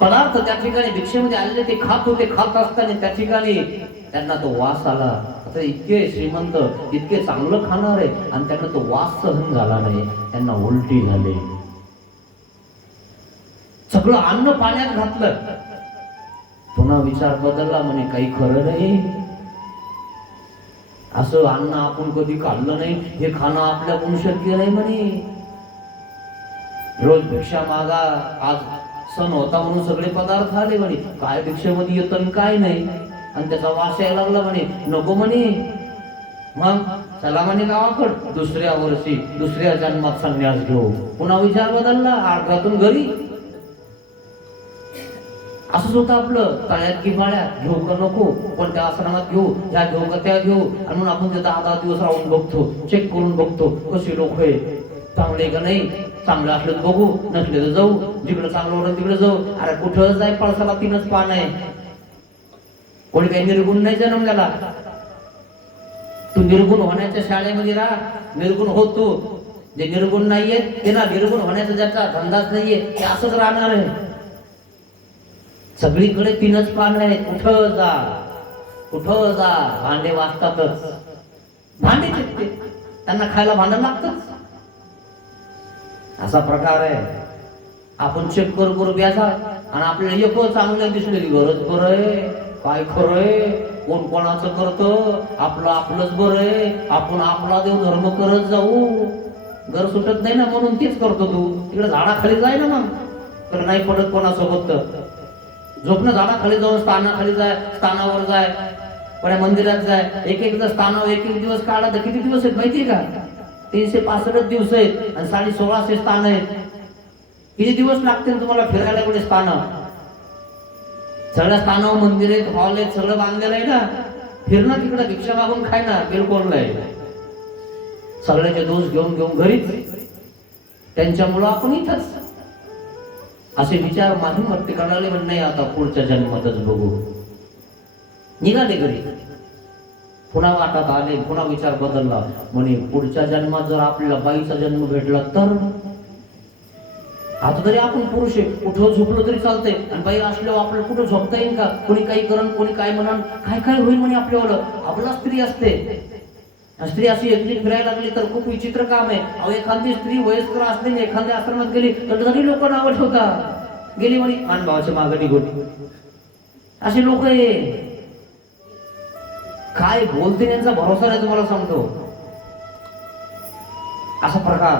पदार्थ त्या ठिकाणी भिक्षेमध्ये आलेले ते खात होते. खात असताना त्या ठिकाणी त्यांना तो वास आला. आता इतके श्रीमंत, इतके चांगलं खाणार आहे आणि त्यांना तो वास सहन झाला नाही. त्यांना उलटी झाली. सगळं अन्न पाण्यात घातलं. पुन्हा विचार बदलला. म्हणे काही खरं नाही, असं अन्न आपण कधी खाल्लं नाही, हे खाणं आपल्याकडून शक्य नाही. म्हणे रोज भिक्षा मागा, आज सण होता म्हणून सगळे पदार्थ आले. म्हणे काय भिक्षेमध्ये येतं आणि काय नाही. आणि त्याचा वास यायला लागला. म्हणे नको म्हणे. मग चला म्हणे गावाकड, दुसऱ्या वर्षी दुसऱ्या जन्मात संन्यास घेऊ. पुन्हा विचार बदलला. अर्ध्यातून घरी. असंच होतं आपलं. तळ्यात की बाळ्यात घेऊ का नको, पण त्या आश्रमात घेऊ, ह्या घेऊ का त्या घेऊ. आणि म्हणून आपण ते 10-10 दिवस राहून बघतो, चेक करून बघतो कशी लोक आहे, चांगले का नाही. चांगलं असलं तर बघू, नसले तर जाऊ. जिकडं चांगलं वाटलं तिकडे जाऊ. अरे कुठं जाय, पळसाला 3च पान आहे. कोणी काही निर्गुण नाही जन्मल्याला. तू निर्गुण होण्याच्या शाळेमध्ये राहा. निर्गुण होतो. जे निर्गुण नाहीये ते ना, निर्गुण होण्याचा ज्याचा धंदाच नाहीये ते असंच राहणार आहे. सगळीकडे 3च पान आहे. कुठं जा, कुठं जा, भांडे वाजतातच. भांडे चिकते, त्यांना खायला भांडण लागतच. असा प्रकार आहे. आपण चेक करू ब्याजा आणि आपल्याला एक चांगलं दिसलेली गरज बरं आहे, काय खरं आहे. कोण कोणाचं करतं, आपलं आपलंच बरं आहे. आपण आपला देव धर्म करत जाऊ. घर सुटत नाही ना म्हणून तेच करतो. तू तिकडे झाडाखाली जाय ना, मग तर नाही पडत कोणासोबत. झोपणं झाडाखाली जाऊन स्थानाखाली जाय, स्थानावर जाय, पण मंदिरात जाय. एक स्थानावर एक दिवस काढला तर किती दिवस आहेत माहितीये का? 365 दिवस आहेत आणि 1650 स्थान आहेत. किती दिवस लागतील तुम्हाला फिरायला कुठे स्थान? सगळ्या स्थानावर मंदिर आहेत, हॉल आहेत, सगळं बांधलेलं आहे ना. फिरणं तिकडे भिक्षा मागून खाय ना, बिलकुल नाही. सगळ्याचे दोष घेऊन घेऊन घरीच. त्यांच्यामुळं आपण इथंच. असे विचार माझी मत्ती करायला पण नाही, आता पुढच्या जन्मातच बघू. निघाले घरी. पुन्हा वाटत आले. पुन्हा विचार बदलला. म्हणे पुढच्या जन्मात जर आपल्याला बाईचा जन्म भेटला तर. आता तरी आपण पुरुष आहे, कुठं झोपलं तरी चालतंय. आणि बाई असल्यावर आपल्याला कुठं झोपता येईल का? कोणी काही करण, कोणी काय म्हणून, काय काय होईल म्हणे आपल्यावर. आपला स्त्री असते. स्त्री अशी एकली फिरायला लागली तर खूप विचित्र काम आहे. अहो एखादी स्त्री वयस्कर असली, एखाद्या आश्रमात गेली तर तरी लोक नाव ठेवतात. गेली म्हणे मान भावाच्या मागे निघून. असे लोक आहे. काय बोलते त्यांचा भरोसा नाही, तुम्हाला सांगतो. असा प्रकार.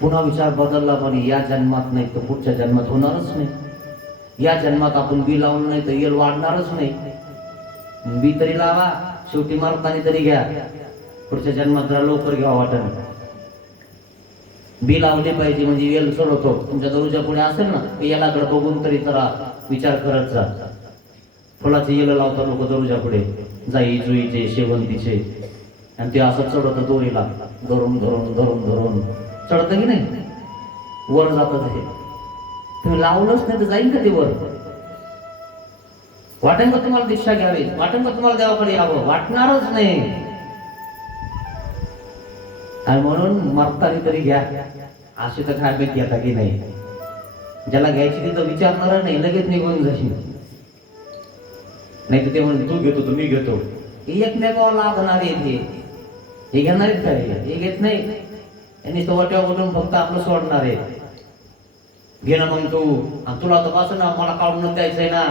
पुन्हा विचार बदलला. पण या जन्मात नाही तर पुढच्या जन्मात होणारच नाही. या जन्मात आपण बी लावलं नाही तर येल वाढणारच नाही. बी तरी लावा, शेवटी मारताना तरी घ्या. पुढच्या जन्मात जरा लवकर घ्या वाटण. बी लावले पाहिजे म्हणजे येल सोडवतो. तुमच्या दरवाजा पुढे असेल ना, यालाकडे बघून तरी जरा विचार करत जा. फुलाचे येलं लावतात लोक दरवाजा पुढे, जाई जुईचे, शेवंतीचे. आणि ते असं चढवतं दोरीला, धरून धरून धरून धरून चढतं की नाही, वर जातं ते. तुम्ही लावलंच नाही तर जाईल का ते वर? वाटेल का तुम्हाला दीक्षा घ्यावी? वाटेल का तुम्हाला देवाकडे यावं? वाटणारच नाही. आणि म्हणून मरताना तरी घ्या. अशी तर काय घेता की नाही. ज्याला घ्यायची तिथं विचारणार नाही, लगेच निघून जाईल. नाही तर ते म्हणून तू घेतो, तुम्ही घेतो. हे एकमेकावर लागणार येते. हे घेणार आहेत काय? हे घेत नाही. यांनी सवट्यावरून फक्त आपलं सोडणार आहे. घे ना मग तू, आणि तुला तर बस ना, मला काढून द्यायचंय ना.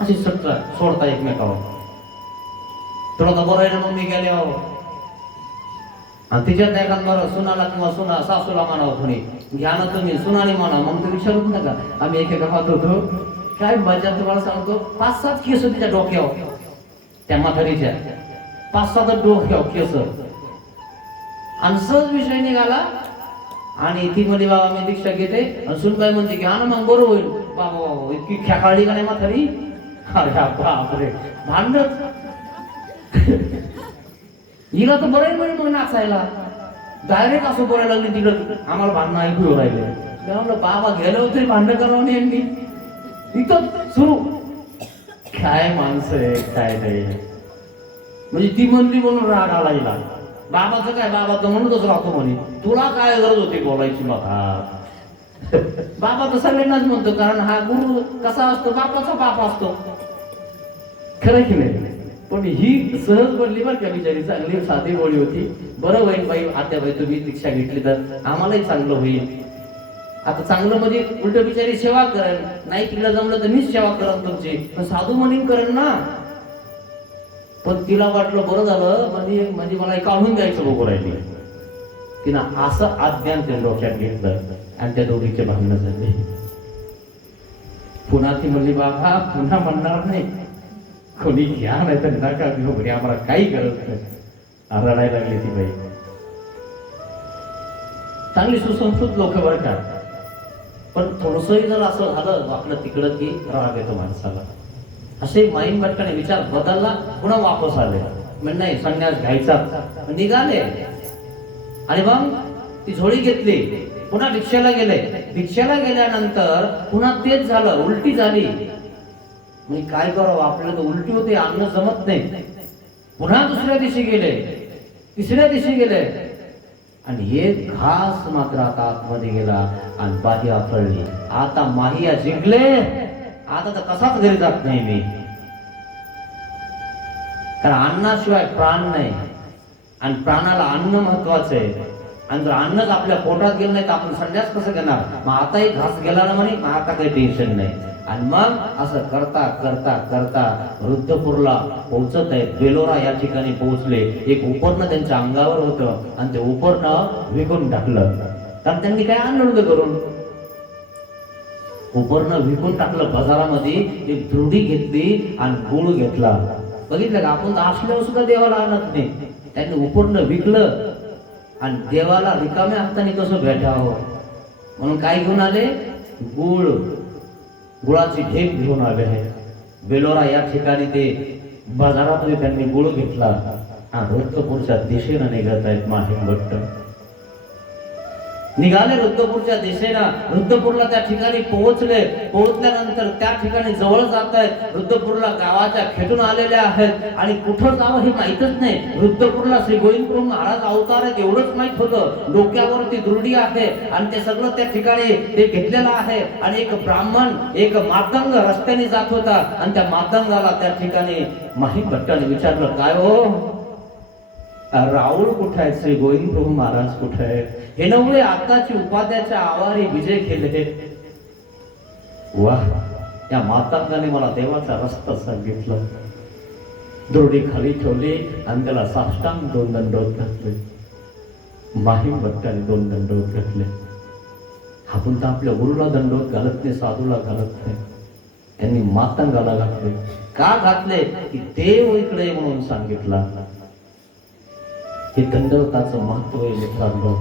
अशी सट्टा सोडता एकमेकावर. तुला तर बरं आहे ना मग मी गेले आहो. आणि तिच्यात एखाद बरं सुनाला किंवा सुना सासूला म्हणावं कोणी, घ्या ना तुम्ही, सुनाने म्हणा. मग तू विचारूच नका. आम्ही एकेका खात होतो, काय मजा तुम्हाला सांगतो. 5-7 केस तिच्या डोक्यावर, त्या म्हातारीच्या 5-7 डोक्यावर केस. आणि सहज विषय निघाला. आणि ती म्हणे बाबा मी दीक्षा घेते. आणि सुनबाई म्हणते की हा ना मग बरं होईल. बाबा इतकी खेकाळली का नाही म्हातारी. अरे बापरे, भांडच. हिला तर बरं आहे म्हणे मग नाचायला. डायरेक्ट असं बोलायला लागली तिकडं, आम्हाला भांडणं ऐकू राहिले. मी म्हणलं बाबा गेलं होते भांडण करावं नाही यांनी इथं सुरू. काय माणसं आहे काय नाही. म्हणजे ती म्हणली म्हणून राग आला हिला. बाबाचं काय, बाबा तर म्हणतच राहतो म्हणे, तुला काय गरज होती बोलायची बघा. बाबा तर सगळ्यांनाच म्हणतो, कारण हा गुरु कसा असतो, बापाचा बाप असतो. खरं की नाही. पण ही सहज बोलली बरं का बिचारी, चांगली साधी बोली होती. बरं होईल बाई, आत्याबाई तुम्ही दीक्षा घेतली तर आम्हालाही चांगलं होईल. आता चांगलं म्हणजे उलट बिचारी सेवा करेन, नाही तिला जमलं तर मीच सेवा करेन तुमची, पण साधू म्हणून करेन ना. पण तिला वाटलं बरं झालं, म्हणजे मला काढून द्यायचं बघू राहिली. तिनं असं अज्ञान त्या डोक्यात घेतलं आणि त्या दोघीचे भांडणं झाले. पुन्हा ती म्हणली बाबा पुन्हा म्हणणार नाही, कोणी घ्या नाही तर नका घेऊ, आम्हाला काही गरज नाही. रडायला लागली ती बाई. चांगली सुसंस्कृत लोक बरं का, पण थोडसही जर असं झालं आपलं तिकडं की राग येतो माणसाला. असे माईन भटकाने विचार बदलला, पुन्हा वापस आले. म्हणजे नाही संन्यास घ्यायचा, निघाले. आणि मग ती झोळी घेतली, पुन्हा भिक्षेला गेले. भिक्षेला गेल्यानंतर पुन्हा तेच झालं, उलटी झाली. म्हणजे काय करावं, आपल्याला तर उलटी होते, अन्न जमत नाही. पुन्हा दुसऱ्या दिवशी गेले, तिसऱ्या दिवशी गेले, आणि एक घास मात्र आता आतमध्ये गेला आणि बाही आफळली. आता माहिया जिंकले, आता तर कसाच घरी जात नाही मी, कारण अन्नाशिवाय प्राण नाही आणि प्राणाला अन्न महत्वाचं आहे. आणि जर अन्नच आपल्या पोटात गेलं नाही तर आपण संन्यास कसं घेणार. मग आताही घास गेला ना म्हणे, मग आता काही टेन्शन नाही. आणि मग असं करता करता करता रुद्रपूरला पोहोचत आहेत. बेलोरा या ठिकाणी पोहोचले. एक उपरणं त्यांच्या अंगावर होतं आणि ते उपरणं विकून टाकलं, कारण त्यांनी काय आणलं करून. उपरणं विकून टाकलं बाजारामध्ये. एक दुर्डी घेतली आणि गुळ घेतला. बघितलं का, आपण असल्यावर सुद्धा देवाला आणत नाही. त्यांनी उपरणं विकलं आणि देवाला रिकाम्या हाताने कसं भेटावं म्हणून काय घेऊन आले, गुळ, गुळाची ढेप घेऊन आले आहे. बेलोरा या ठिकाणी ते बाजारामध्ये त्यांनी गुळ घेतला आणि रुद्रपूरच्या दिशेनं निघत आहेत माहीम भट्ट. निघाले रुद्रपूरच्या दिशेनं. रुद्रपूरला त्या ठिकाणी पोहोचले. पोहोचल्यानंतर त्या ठिकाणी जवळ जात आहेत. रुद्रपूरला गावाच्या खेटून आलेल्या आहेत आणि कुठं जावं हे माहितच नाही. रुद्रपूरला श्री गोविंद महाराज अवतार आहेत एवढंच माहित होतं. डोक्यावरती दुर्डी आहे आणि ते सगळं त्या ठिकाणी ते घेतलेलं आहे. आणि एक ब्राह्मण, एक मातंग रस्त्याने जात होता आणि त्या मातंगाला त्या ठिकाणी माहीम भट्टाने विचारलं, काय हो राहुल कुठे आहे, श्री गोविंद प्रभू महाराज कुठे आहे. हे नव्हे आताची उपाध्याच्या आवारी विजय केले. वाह, त्या मातंगाने मला देवाचा रस्ता सांगितला. दुर्डी खाली ठेवली आणि त्याला साष्टांग 2 दंडवत घातले. माहीम भट्टाने 2 दंडवत घातले. आपण तर आपल्या गुरुला दंडवत घालत नाही, साधूला घालत नाही. त्यांनी मातंगाला घातले. का घातले, की देव इकडे म्हणून सांगितला. हे दंडवताचं महत्व आहे मित्रांनो.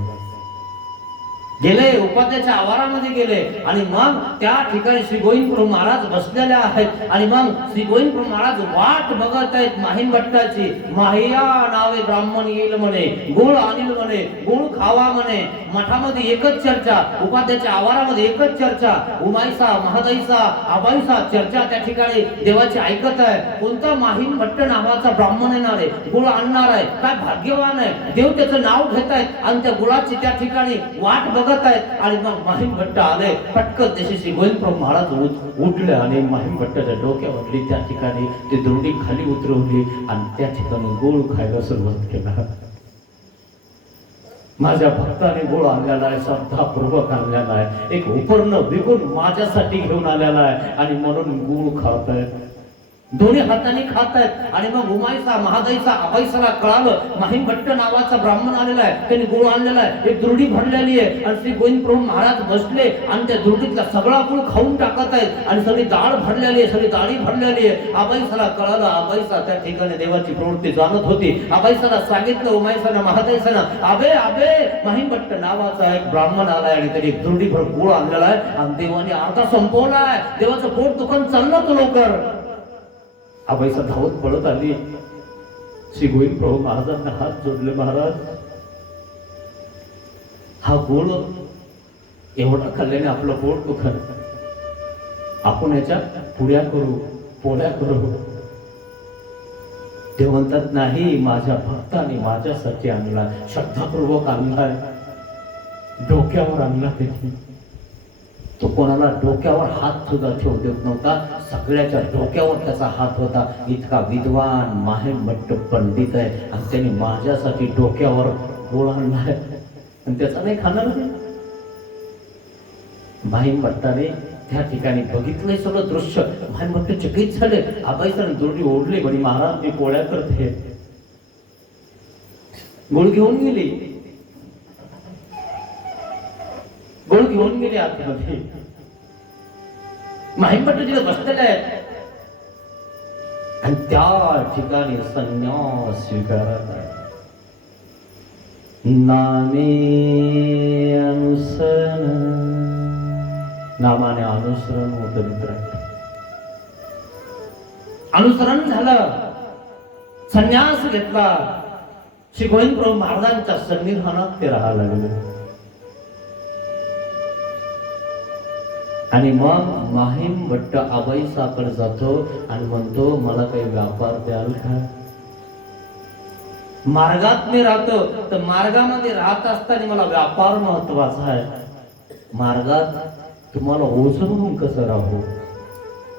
गेले उपाध्याच्या आवारामध्ये गेले आणि मग त्या ठिकाणी श्री गोविंद प्रभू महाराज बसलेले आहेत. आणि मग श्री गोविंद प्रभू महाराज वाट बघत आहेत माहीम भट्टाची. माहिया नावे ब्राह्मण येईल म्हणे, गुळ आणील म्हणे, गुळ खावा म्हणे. मठामध्ये एकच चर्चा, उपाध्याच्या आवारामध्ये एकच चर्चा. उमाईसा, महादाईसा, आबाईसा चर्चा त्या ठिकाणी देवाची ऐकत आहे. कोणता माहीम भट्ट नावाचा ब्राह्मण येणार आहे, गुळ आणणार आहे, काय भाग्यवान आहे. देव त्याचं नाव घेत आहेत आणि त्या गुळाची त्या ठिकाणी वाट बघत आहेत. आणि मग माहीम भट्ट आले. पटकन देशाची गोविंद प्रभू महाराज उठले आणि माहीम भट्टाच्या डोक्यावरली त्या ठिकाणी ती दुर्डी खाली उतरवली आणि त्या ठिकाणी गुळ खायला सुरुवात केला. माझ्या भक्ताने गुळ आणलेला आहे, श्रद्धापूर्वक आणलेला आहे. एक उपरणं विकून माझ्यासाठी घेऊन आलेला आहे आणि म्हणून गुळ खात आहे. दोन्ही हाताने खात आहेत. आणि मग उमाईसा, महादाईसा, आबाईसाला कळालं माहीम भट्ट नावाचा ब्राह्मण आलेला आहे, त्यांनी गुळ आणलेला आहे. एक दुर्डी भरलेली आहे आणि श्री गोविंद प्रभू महाराज बसले आणि त्या दुर्डीतला सगळा गुळ खाऊन टाकत आहेत. आणि सगळी डाळ भरलेली आहे, सगळी डाळी भरलेली आहे. आबाईसाला कळालं. आबाईसा त्या ठिकाणी देवाची प्रवृत्ती जाणत होती. आबाईसाला सांगितलं, उमाईसानं, महादाईसानं, आबे आबे माहीम भट्ट नावाचा एक ब्राह्मण आलाय आणि त्याने एक दुर्डी भर गुळ आणलेला आहे आणि देवाने अर्धा संपवलाय. देवाचं पोट दुकान चाललं तो लवकर. आबाईसा धावत पळत आली. श्री गोविंद प्रभू महाराजांना हात जोडले. महाराज, हा गुळ एवढं खाल्ल्याने आपलं पोट दुखत, आपण याच्या पुऱ्या करू, पोळ्या करू. ते म्हणतात नाही, माझ्या भक्ताने माझ्यासाठी आणला, श्रद्धापूर्वक आणलाय, डोक्यावर आणला. त्याची तो कोणाला डोक्यावर हात सुद्धा ठेवू देत नव्हता, सगळ्याच्या डोक्यावर त्याचा हात होता. इतका विद्वान माहिमभट्ट पंडित आहे आणि त्याने माझ्यासाठी डोक्यावर गोळ आणलाय आणि त्याचा नाही खाणार. माहिमभट्टाने त्या ठिकाणी बघितलंय सगळं दृश्य. माहिमभट्ट चकित झाले. आबाईसर दोरी ओढली म्हणे, महाराज मी पोळ्या करते. गोळ घेऊन गेली, गोळ घेऊन गेले आतमध्ये. माहिमभट्ट तिथे बसलेले आहेत आणि त्या ठिकाणी संन्यास स्वीकारत आहे. नामे अनुसरण, नामाने अनुसरण होतं मित्र. अनुसरण झालं, संन्यास घेतला. श्री गोविंद प्रभू महाराजांच्या सन्निधानात ते राहायला लागले. आणि मग माहिमभट्ट आबाईसाकडे जातो आणि म्हणतो, मला काही व्यापार द्याल का? मार्गात मी राहतो, तर मार्गामध्ये राहत असताना मला व्यापार महत्वाचा आहे. मार्गात तुम्हाला ओझं म्हणून कसं राहू?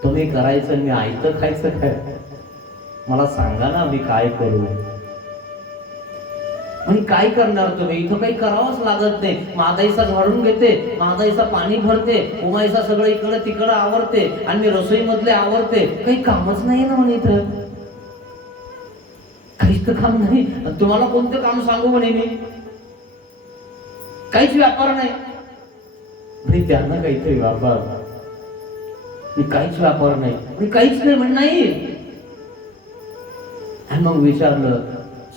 तुम्ही करायचं, मी आयतं खायचं काय? मला सांगा ना, मी काय करू? आणि काय करणार तुम्ही? इथं काही करावंच लागत नाही. मादाईसा झाडून घेते, मादाईसा पाणी भरते, उमाईसा सगळं इकडं तिकडं आवरते आणि मी रसोई मधले आवरते. काही कामच नाही ना म्हणे इथं, काहीच तर काम नाही. तुम्हाला कोणतं काम सांगू म्हणे मी? काहीच व्यापार नाही. म्हणजे त्यांना काहीतरी व्यापार, मी काहीच व्यापार नाही, मी काहीच नाही म्हण नाही. आणि मग विचारलं,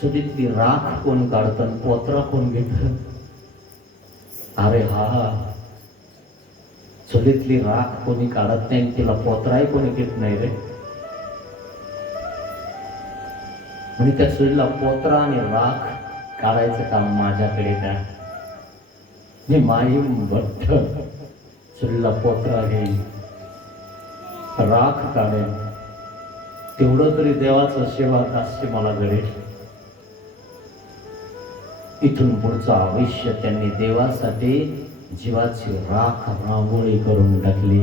चुलीतली राख कोण काढतं, पोत्रा कोण घेत? अरे हा, चुलीतली राख कोणी काढत नाही, तिला पोत्राही कोणी घेत नाही रे. म्हणजे त्या चुलीला पोत्रा आणि राख काढायचं काम माझ्याकडे काय? मी माहिमभट्ट चुलीला पोत्रा घेईन, राख काढेन, तेवढं तरी देवाचं सेवा दास्य मला घडेल. इथून पुढचं आयुष्य त्यांनी देवासाठी जीवाची राख रांगोळी करून टाकली.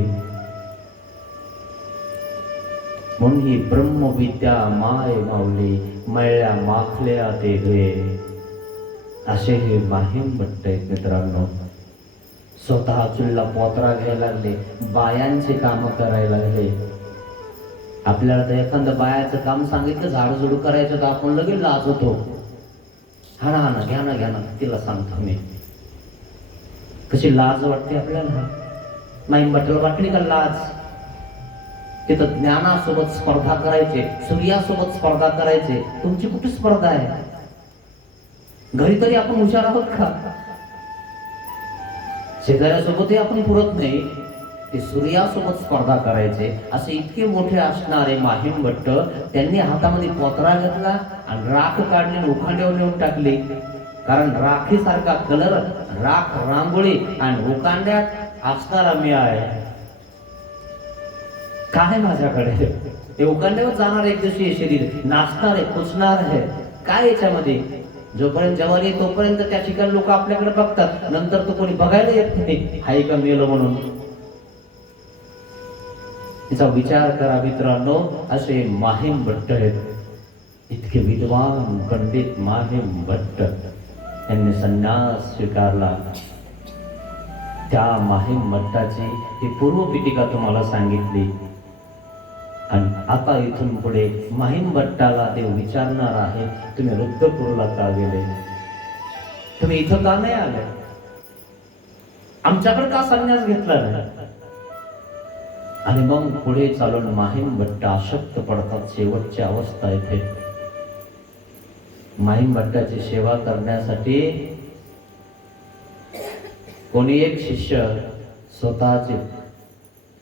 म्हणून ही ब्रह्मविद्या माय माऊली, मळल्या माखल्या ते गे, असे हे माहिमभट्ट आहेत मित्रांनो. स्वतः चुलीला पोत्रा घ्यायला लागले, बायांचे काम करायला लागले. आपल्याला तर एखादं बायाचं काम सांगितलं, झाडझुड करायचं तर आपण लगेच लाज होतो. हा ना, घ्या ना, तिला सांगतो मी. कशी लाज वाटते आपल्याला. माहिमभट्टाला वाटली का लाज? तिथं ज्ञानासोबत स्पर्धा करायचे, सूर्यासोबत स्पर्धा करायचे. तुमची कुठे स्पर्धा आहे? घरी तरी आपण हुशार आहोत का? शेजाऱ्यासोबतही आपण पुरत नाही, ते सूर्यासोबत स्पर्धा करायचे. असे इतके मोठे असणारे माहिमभट्ट, त्यांनी हातामध्ये पोत्रा घेतला आणि राख काढली, उखांड्यावर नेऊन टाकली. कारण राखीसारखा कलर, राख रांगोळी आणि उखांड्यात असणारा मी आहे. काय माझ्याकडे? ते उखांड्यावर जाणार एक दिवशी हे शरीर, नाचणार आहे, पुसणार आहे. काय याच्यामध्ये? जोपर्यंत जवानी तोपर्यंत त्या ठिकाणी लोक आपल्याकडे बघतात, नंतर तो कोणी बघायला येत नाही, हाय का मेलं म्हणून. तिचा विचार करा मित्रांनो. असे माहिमभट्ट आहेत, इतके विद्वान पंडित माहिमभट्ट. यांनी संन्यास स्वीकारला. त्या माहिमभट्टाची ही पूर्व पीठिका तुम्हाला सांगितली. आणि आता इथून पुढे माहिमभट्टाला देव विचारणार आहे, तुम्ही रुद्रपूरला का गेले? तुम्ही इथं का नाही आले? आमच्याकडे का संन्यास घेतला नाही? आणि मग पुढे चालून माहिमभट्ट अशक्त पडतात. शेवटची अवस्था येते. माहिमभट्टाची सेवा करण्यासाठी कोणी एक शिष्य स्वतःचे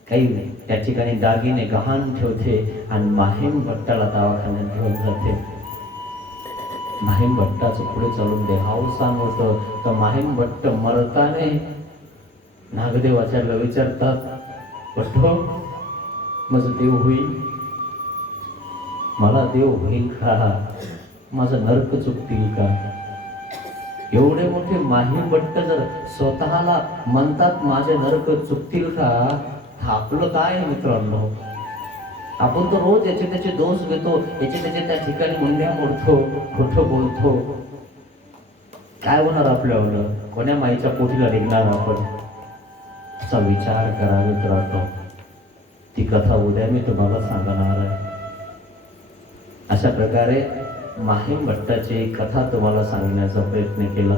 काही नाही त्या ठिकाणी दागिने गहाण ठेवते आणि माहिमभट्टाला दवाखान्यात घेऊन जाते. माहिमभट्टाचं पुढे चालून देहावसान होतं. तर माहिमभट्ट मरताने नागदेवाच्याला विचारतात, पठो माझं देव होईल, मला देव होईल का, माझं नरक चुकतील का? एवढे मोठे माही भट्ट जर स्वतःला म्हणतात माझे नरक चुकतील का, आपलं काय आहे मित्रांनो? आपण तर रोज याचे त्याचे दोष घेतो, याचे त्याचे त्या ठिकाणी मुंड्या मोडतो, खोटं बोलतो. काय होणार आपल्यावर? कोण्या माईच्या पोटीला निघणार आपण? असा विचार करा मित्रांनो. ती कथा उद्या मी तुम्हाला सांगणार आहे. अशा प्रकारे माहीम भट्टाची एक कथा तुम्हाला सांगण्याचा प्रयत्न केला.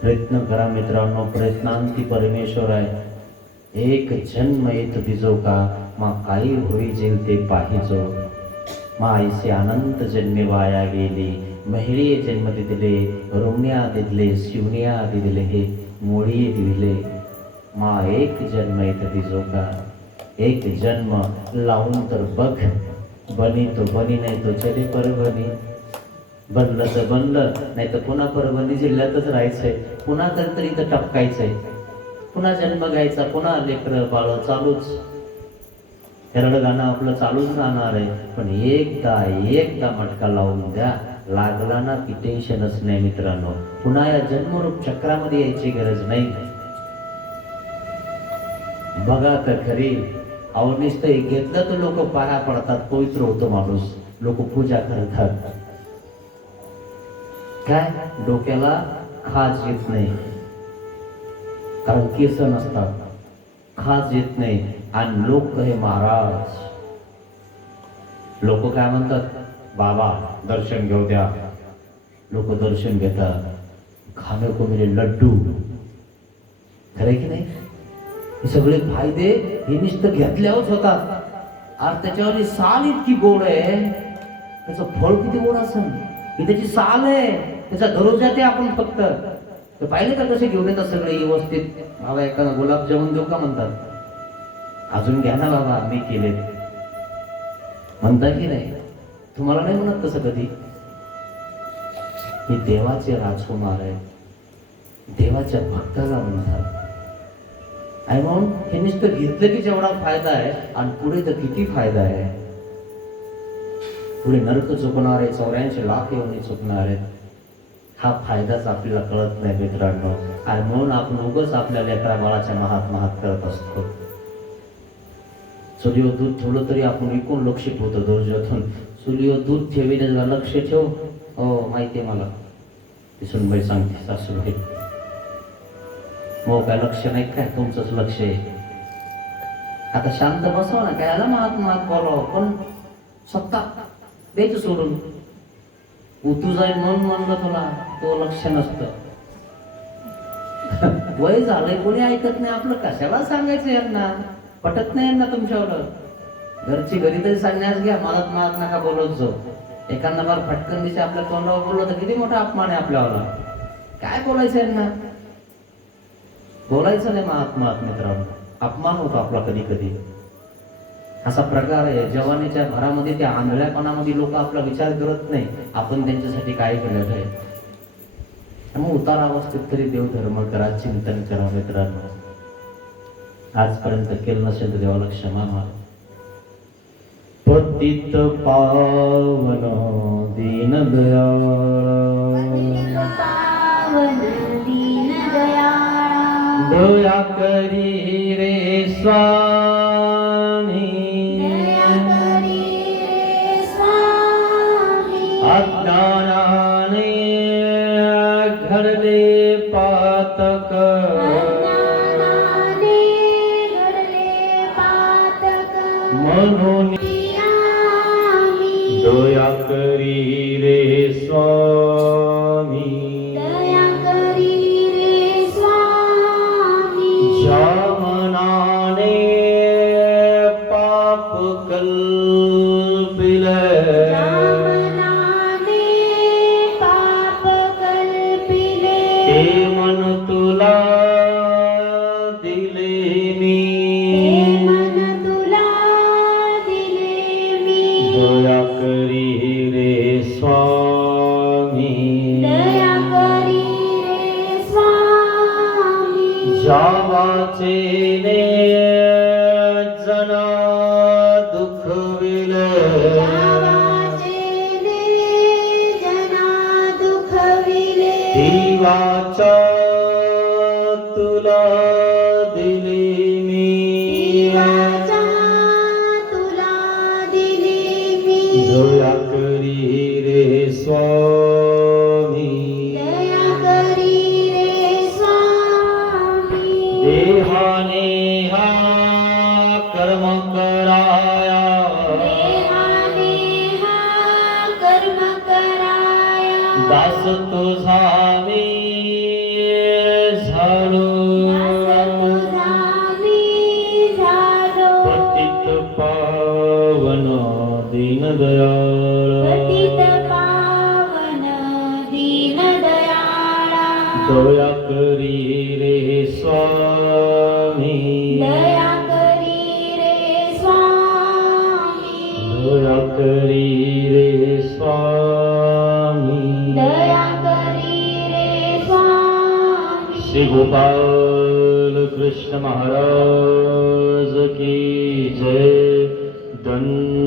प्रयत्न करा मित्रांनो, प्रयत्नांती परमेश्वर आहे. एक जन्म येत दिजो का, मा काही होई ते पाहिजो. मा ऐसे अनंत जन्मे वाया गेली, महिळे जन्म दिले, रोमण्या दिले, शिवण्या दिले, हे मोळी दिले. मा एक जन्म येत दिजो का, एक जन्म लावून तर बघ, बनी तो बनी, नाही तो चले परभणी. बनलं तर बनलं, नाही तर पुन्हा परभणी जिल्ह्यातच राहायचंय, पुन्हा तरी इथं टपकायचंय, पुन्हा जन्म घ्यायचा, पुन्हा लेकरं बाळ चालूच, रडगाणं आपलं चालूच राहणार आहे. पण एकदा मटका लावून द्या, लागला ना की टेन्शनच नाही मित्रांनो. पुन्हा या जन्मरूप चक्रामध्ये यायची गरज नाही. बघा तर खरी, अवनिस्त घेतलं तर लोक पाया पडतात, पवित्र होतो माणूस, लोक पूजा करतात. काय डोक्याला खाज येत नाही, कारण केस नसतात, खाज येत नाही. आणि लोक हे महाराज, लोक काय म्हणतात, बाबा दर्शन घेऊ द्या. लोक दर्शन घेतात, खाणे को मिले लड्डू. खरं की नाही? हे सगळे फायदे हे नुसतं घेतल्यावरच होतात. आणि त्याच्यावर साल इतकी गोड आहे, त्याचं फळ किती गोड असेल. ही त्याची साल आहे, त्याचा दरोजा ते आपण फक्त तर पाहिले का कसे घेऊन येतात सगळे व्यवस्थित. बाबा एखादा गुलाबजामुन देऊ का म्हणतात, अजून घ्या ना बाबा, मी केले म्हणता की नाही? तुम्हाला नाही म्हणत तसं कधी? हे देवाचे राजकुमार आहे, देवाच्या भक्ताला म्हणतात. आणि म्हणून हे नुसतं घेतलं की जेवढा फायदा आहे, आणि पुढे तर किती फायदा आहे. पुढे नरक चुकणार आहे, 84 लाख येऊन चुकणार आहेत. हा फायदाच आपल्याला कळत नाही मित्रांनो. आणि म्हणून आपण उगाच आपल्या लेकरा बाळाच्या महात करत असतो. चुलीवर दूध ठेवलं तरी आपण विकून लक्षित होतो दोषातून. चुलीवर दूध ठेविण्याला लक्ष ठेव. हो माहिती आहे मला, ती सुनबाई सांगते, सासूबाई. मग काय लक्ष नाही काय, तुमचंच लक्ष आहे. आता शांत बसवा ना, काय आला महात बोलावं, पण सत्ता द्यायचं सोडून. उतू जाईल म्हणून म्हणलं तुला, तो लक्ष नसतं. वय झालंय, कोणी ऐकत नाही आपलं, कशाला सांगायचं यांना? पटत नाही यांना तुमच्यावर. घरची घरी तरी सांगण्यास घ्या, मात नका बोलत जाऊ. एखादा बार फटकन दिसे आपल्या तोंडावर बोललं तर किती मोठा अपमान आहे आपल्याला. काय बोलायचं यांना? बोलायचं नाही मात मित्रांनो, अपमान होतो आपला कधी कधी. असा प्रकार आहे. जवानीच्या भरामध्ये, त्या आंधळ्यापणामध्ये लोक आपला विचार करत नाही आपण त्यांच्यासाठी काय केलेलं आहे. मग उतार अवस्थेत तरी देवधर्म करा, चिंतन करा मित्रांनो. आजपर्यंत केलं नसेल तर देवाला क्षमा माग. पतित पावन दीन दया करी रे स्वामी, अज्ञानाने घडले पातक, म्हणून दया करी रे स्वामी, ज्या मनाने पाप कल्पिले, ते मन तुला दिले मी, दया करी रे स्वामी, कर्म कराया नेहा कर्म कराया दास तुझा मी झालो तुझा मी झालो पतित पावन दीनदयाळ पतित पावन दीनदयाळा दया करी रे स्वामी दया करी रे स्वामी दया करी रे स्वामी दया करी रे स्वामी श्री गोपाल कृष्ण महाराज की जय धन्य